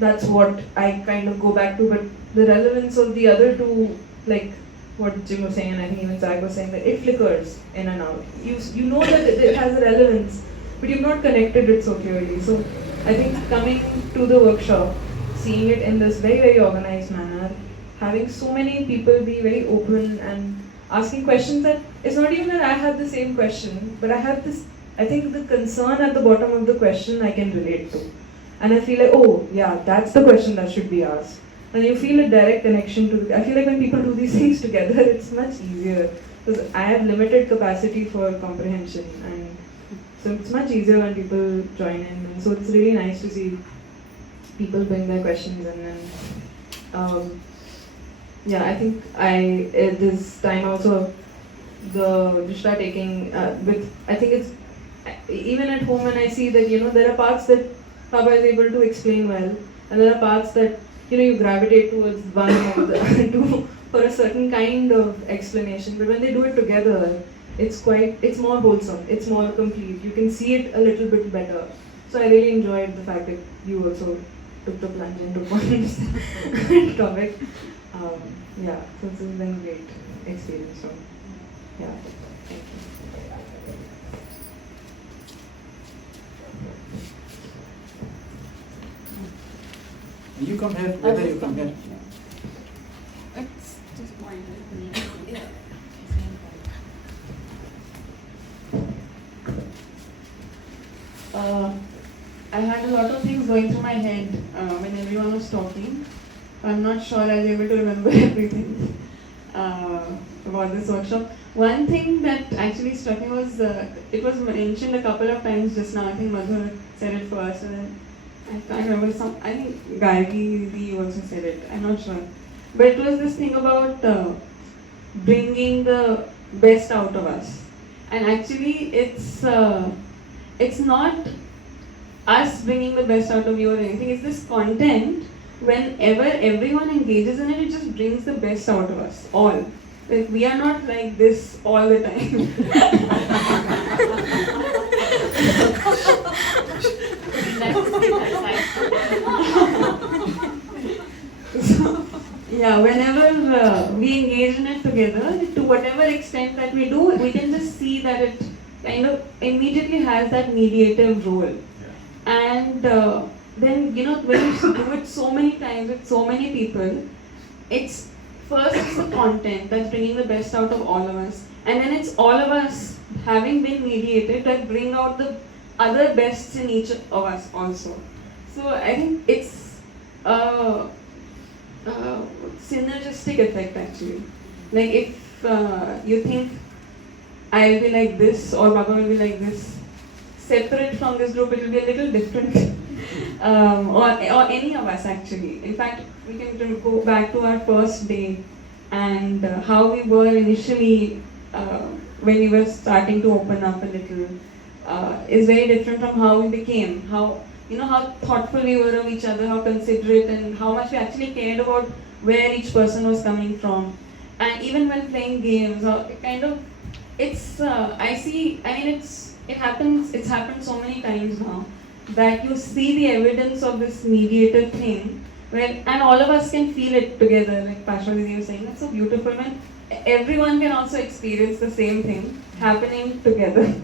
that's what I kind of go back to. But the relevance of the other two, like what Jim was saying, and I think even Zach was saying, that it flickers in and out. You know that it has a relevance, but you've not connected it so clearly. So I think coming to the workshop, seeing it in this very, very organized manner, having so many people be very open and asking questions that it's not even that I have the same question, but I have this, I think the concern at the bottom of the question I can relate to. And I feel like, oh yeah, that's the question that should be asked. And you feel a direct connection to I feel like when people do these things together, it's much easier. Because I have limited capacity for comprehension, and so it's much easier when people join in. And so it's really nice to see people bring their questions in. And I think this time also, the Drishta taking I think it's even at home when I see that, there are parts that Papa is able to explain well, and there are parts that you gravitate towards one or the two for a certain kind of explanation. But when they do it together, it's more wholesome, it's more complete. You can see it a little bit better. So I really enjoyed the fact that you also took the plunge into one topic. Yeah, so this has been a great experience. So, yeah, thank you. You come here, whether you come here. It's just one. Yeah. I had a lot of things going through my head when everyone was talking. I'm not sure I was able to remember everything about this workshop. One thing that actually struck me was, it was mentioned a couple of times just now. I think Madhur said it first, and then I can't remember I think Gargi also said it, I'm not sure. But it was this thing about bringing the best out of us. And actually it's not us bringing the best out of you or anything, it's this content. Whenever everyone engages in it, it just brings the best out of us, all. Like, we are not like this all the time. So, yeah, whenever we engage in it together, to whatever extent that we do, we can just see that it kind of immediately has that mediative role. And then, when you do it so many times with so many people, it's the content that's bringing the best out of all of us. And then it's all of us having been mediated that bring out the other bests in each of us also. So I think it's a synergistic effect actually. Like if you think I'll be like this or Baba will be like this, separate from this group it will be a little different. Or any of us actually. In fact, we can go back to our first day and how we were initially when we were starting to open up a little is very different from how we became. How thoughtful we were of each other, how considerate, and how much we actually cared about where each person was coming from. And even when playing games, it's happened so many times now that you see the evidence of this mediated thing and all of us can feel it together, like Pashwadi was saying. That's so beautiful when everyone can also experience the same thing happening together.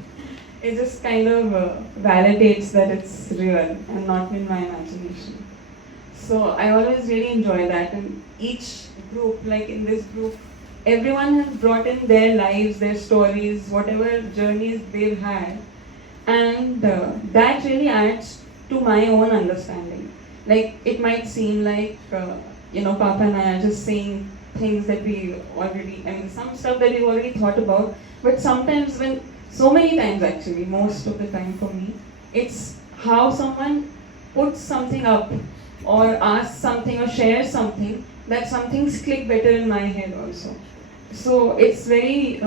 It just kind of validates that it's real and not in my imagination. So I always really enjoy that, and each group, like in this group, everyone has brought in their lives, their stories, whatever journeys they've had, and that really adds to my own understanding. Like it might seem like Papa and I are just saying things that we already, some stuff that we've already thought about, but sometimes so many times actually, most of the time for me, it's how someone puts something up or asks something or shares something that some things click better in my head also. So it's very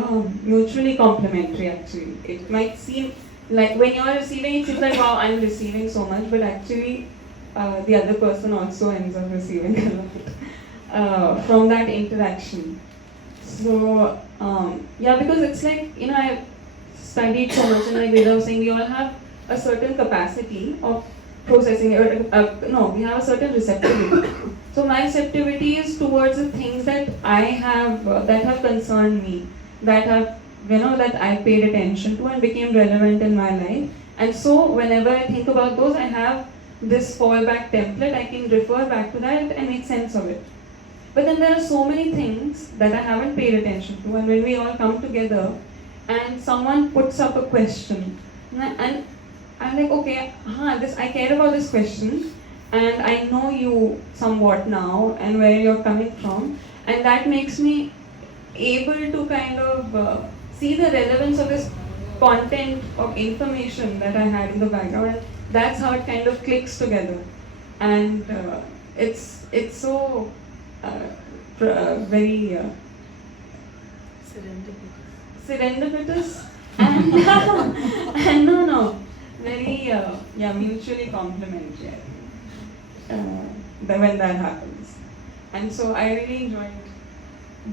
mutually complementary actually. It might seem like when you're receiving, it seems like, wow, I'm receiving so much, but actually the other person also ends up receiving a lot from that interaction. So yeah, because it's like, I've studied so much, and like Vidya was saying, we all have a certain capacity of processing, we have a certain receptivity. So my receptivity is towards the things that I have, that have concerned me, that have, that I paid attention to and became relevant in my life. And so whenever I think about those, I have this fallback template, I can refer back to that and make sense of it. But then there are so many things that I haven't paid attention to, and when we all come together and someone puts up a question, and I'm like, okay, I care about this question, and I know you somewhat now and where you're coming from, and that makes me able to kind of see the relevance of this content of information that I had in the background, and that's how it kind of clicks together. And it's so very serendipitous and and very mutually complementary. When that happens, and so I really enjoyed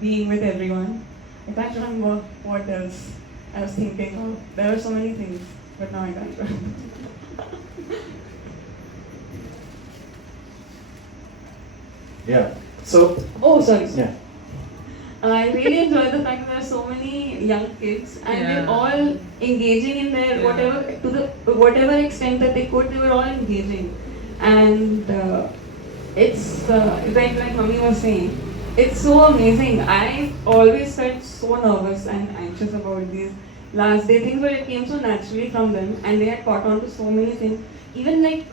being with everyone. I can't remember what else I was thinking of. There were so many things, but now I can't remember. Yeah. So. Oh, sorry. Yeah. I really enjoy the fact that there are so many young kids and they're all engaging in their whatever extent that they could. They were all engaging, and it's like Mummy was saying, it's so amazing. I always felt so nervous and anxious about these last day things, but it came so naturally from them, and they had caught on to so many things. Even like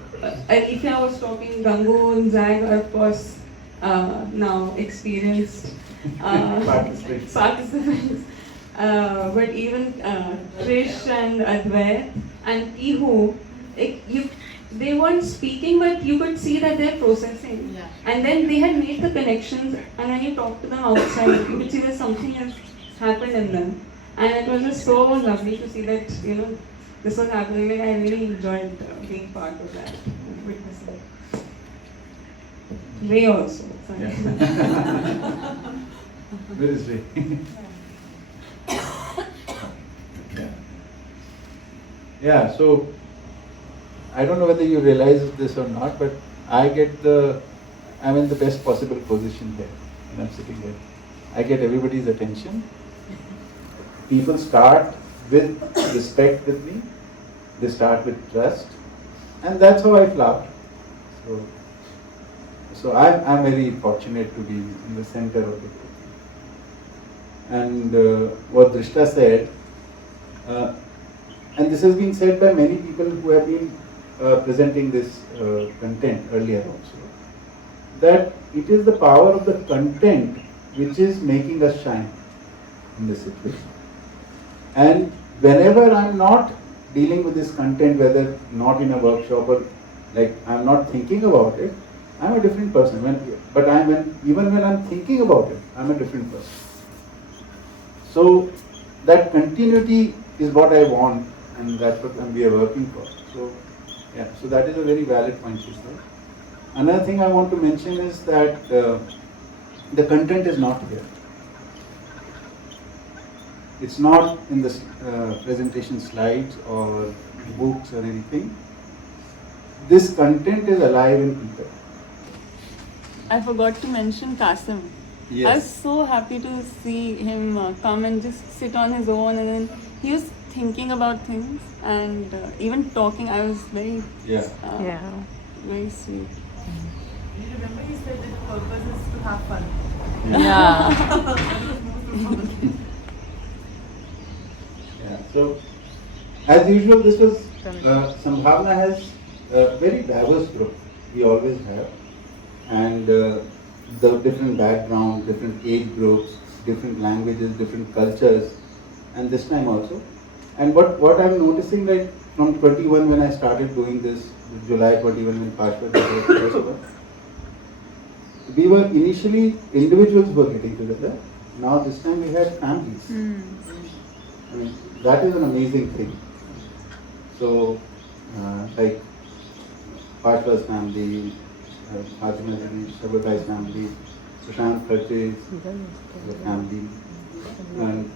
Alifia was talking, Gangu and Zag are of course now experienced participants. But even Trish and Advait and Ihu, they weren't speaking, but you could see that they're processing. Yeah. And then they had made the connections, and when you talk to them outside, you could see that something has happened in them. And it was just so lovely to see that, this was happening. Like, I really enjoyed being part of that, witnessing. Ray also. Sorry. Yeah. Where is Ray? Yeah, so I don't know whether you realize this or not, but I'm in the best possible position here when I'm sitting here. I get everybody's attention. People start with respect with me. They start with trust. And that's how I flower. So I'm very fortunate to be in the center of it. And what Drishta said, and this has been said by many people who have been presenting this content earlier also, that it is the power of the content which is making us shine in this situation. And whenever I'm not dealing with this content, whether not in a workshop or like I'm not thinking about it, I'm a different person. Even when I'm thinking about it, I'm a different person. So that continuity is what I want, and that's what we are working for. So yeah, so that is a very valid point she said. Another thing I want to mention is that the content is not here. It's not in the presentation slides or books or anything. This content is alive in people. I forgot to mention Kasim. Yes. I was so happy to see him come and just sit on his own, and then he was thinking about things and even talking. I was very very sweet. You remember he said that the purpose is to have fun. Yeah. Yeah. So, as usual, this was Sambhaavnaa has a very diverse group. We always have, and the different backgrounds, different age groups, different languages, different cultures, and this time also. And what I'm noticing, like from 21 when I started doing this, July 21 when Pashwa did first one, we were initially individuals were getting together. Now this time we had families. I mean, that is an amazing thing. So, like Pashwa's family, Fatima Shabbatai's family, Sushant Kharche's family, and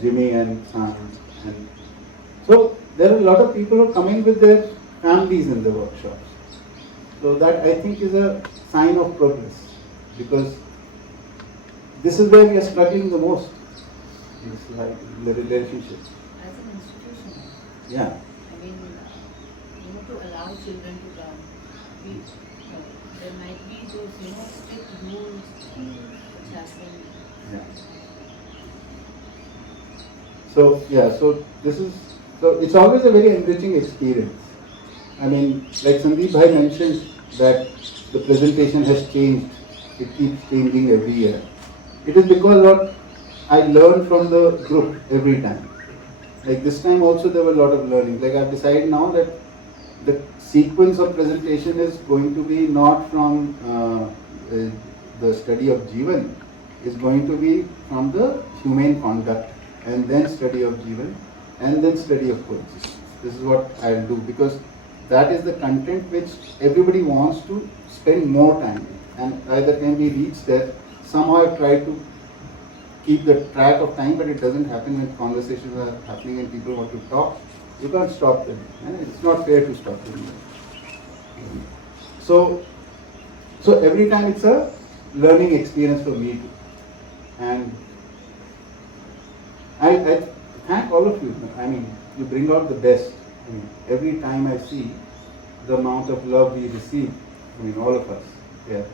Jimmy and Sam. And so there are a lot of people who are coming with their families in the workshops. So that I think is a sign of progress, because this is where we are struggling the most. It's like the relationship. As an institution, Yeah. I mean, to allow children to come, there might be those, strict rules which has been. Yeah. So it's always a very enriching experience. I mean, like Sandeep Bhai mentioned that the presentation has changed. It keeps changing every year. It is because what I learn from the group every time. Like this time also there were a lot of learning. Like I've decided now that the sequence of presentation is going to be not from the study of Jeevan, is going to be from the humane conduct, and then study of Jeevan, and then study of coexistence. this is what I'll do, because that is the content which everybody wants to spend more time, and by the time we reach there, somehow I've tried to keep the track of time, but it doesn't happen when conversations are happening and people want to talk. You can't stop them. It's not fair to stop them. So every time it's a learning experience for me too. And I thank all of you. I mean, you bring out the best. I mean, every time I see the amount of love we receive, I mean, all of us. Yeah,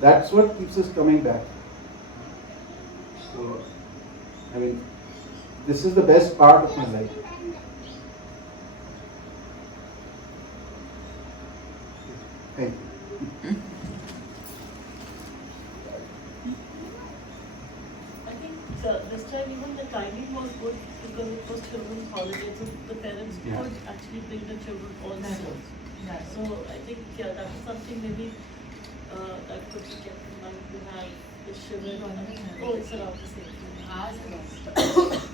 that's what keeps us coming back. So, I mean, this is the best part of my life. Thank you. I think this time even the timing was good because it was children's holiday, so the parents could actually bring the children also. So I think that is something maybe that could be kept in mind to have the children. Oh, it's around the same thing.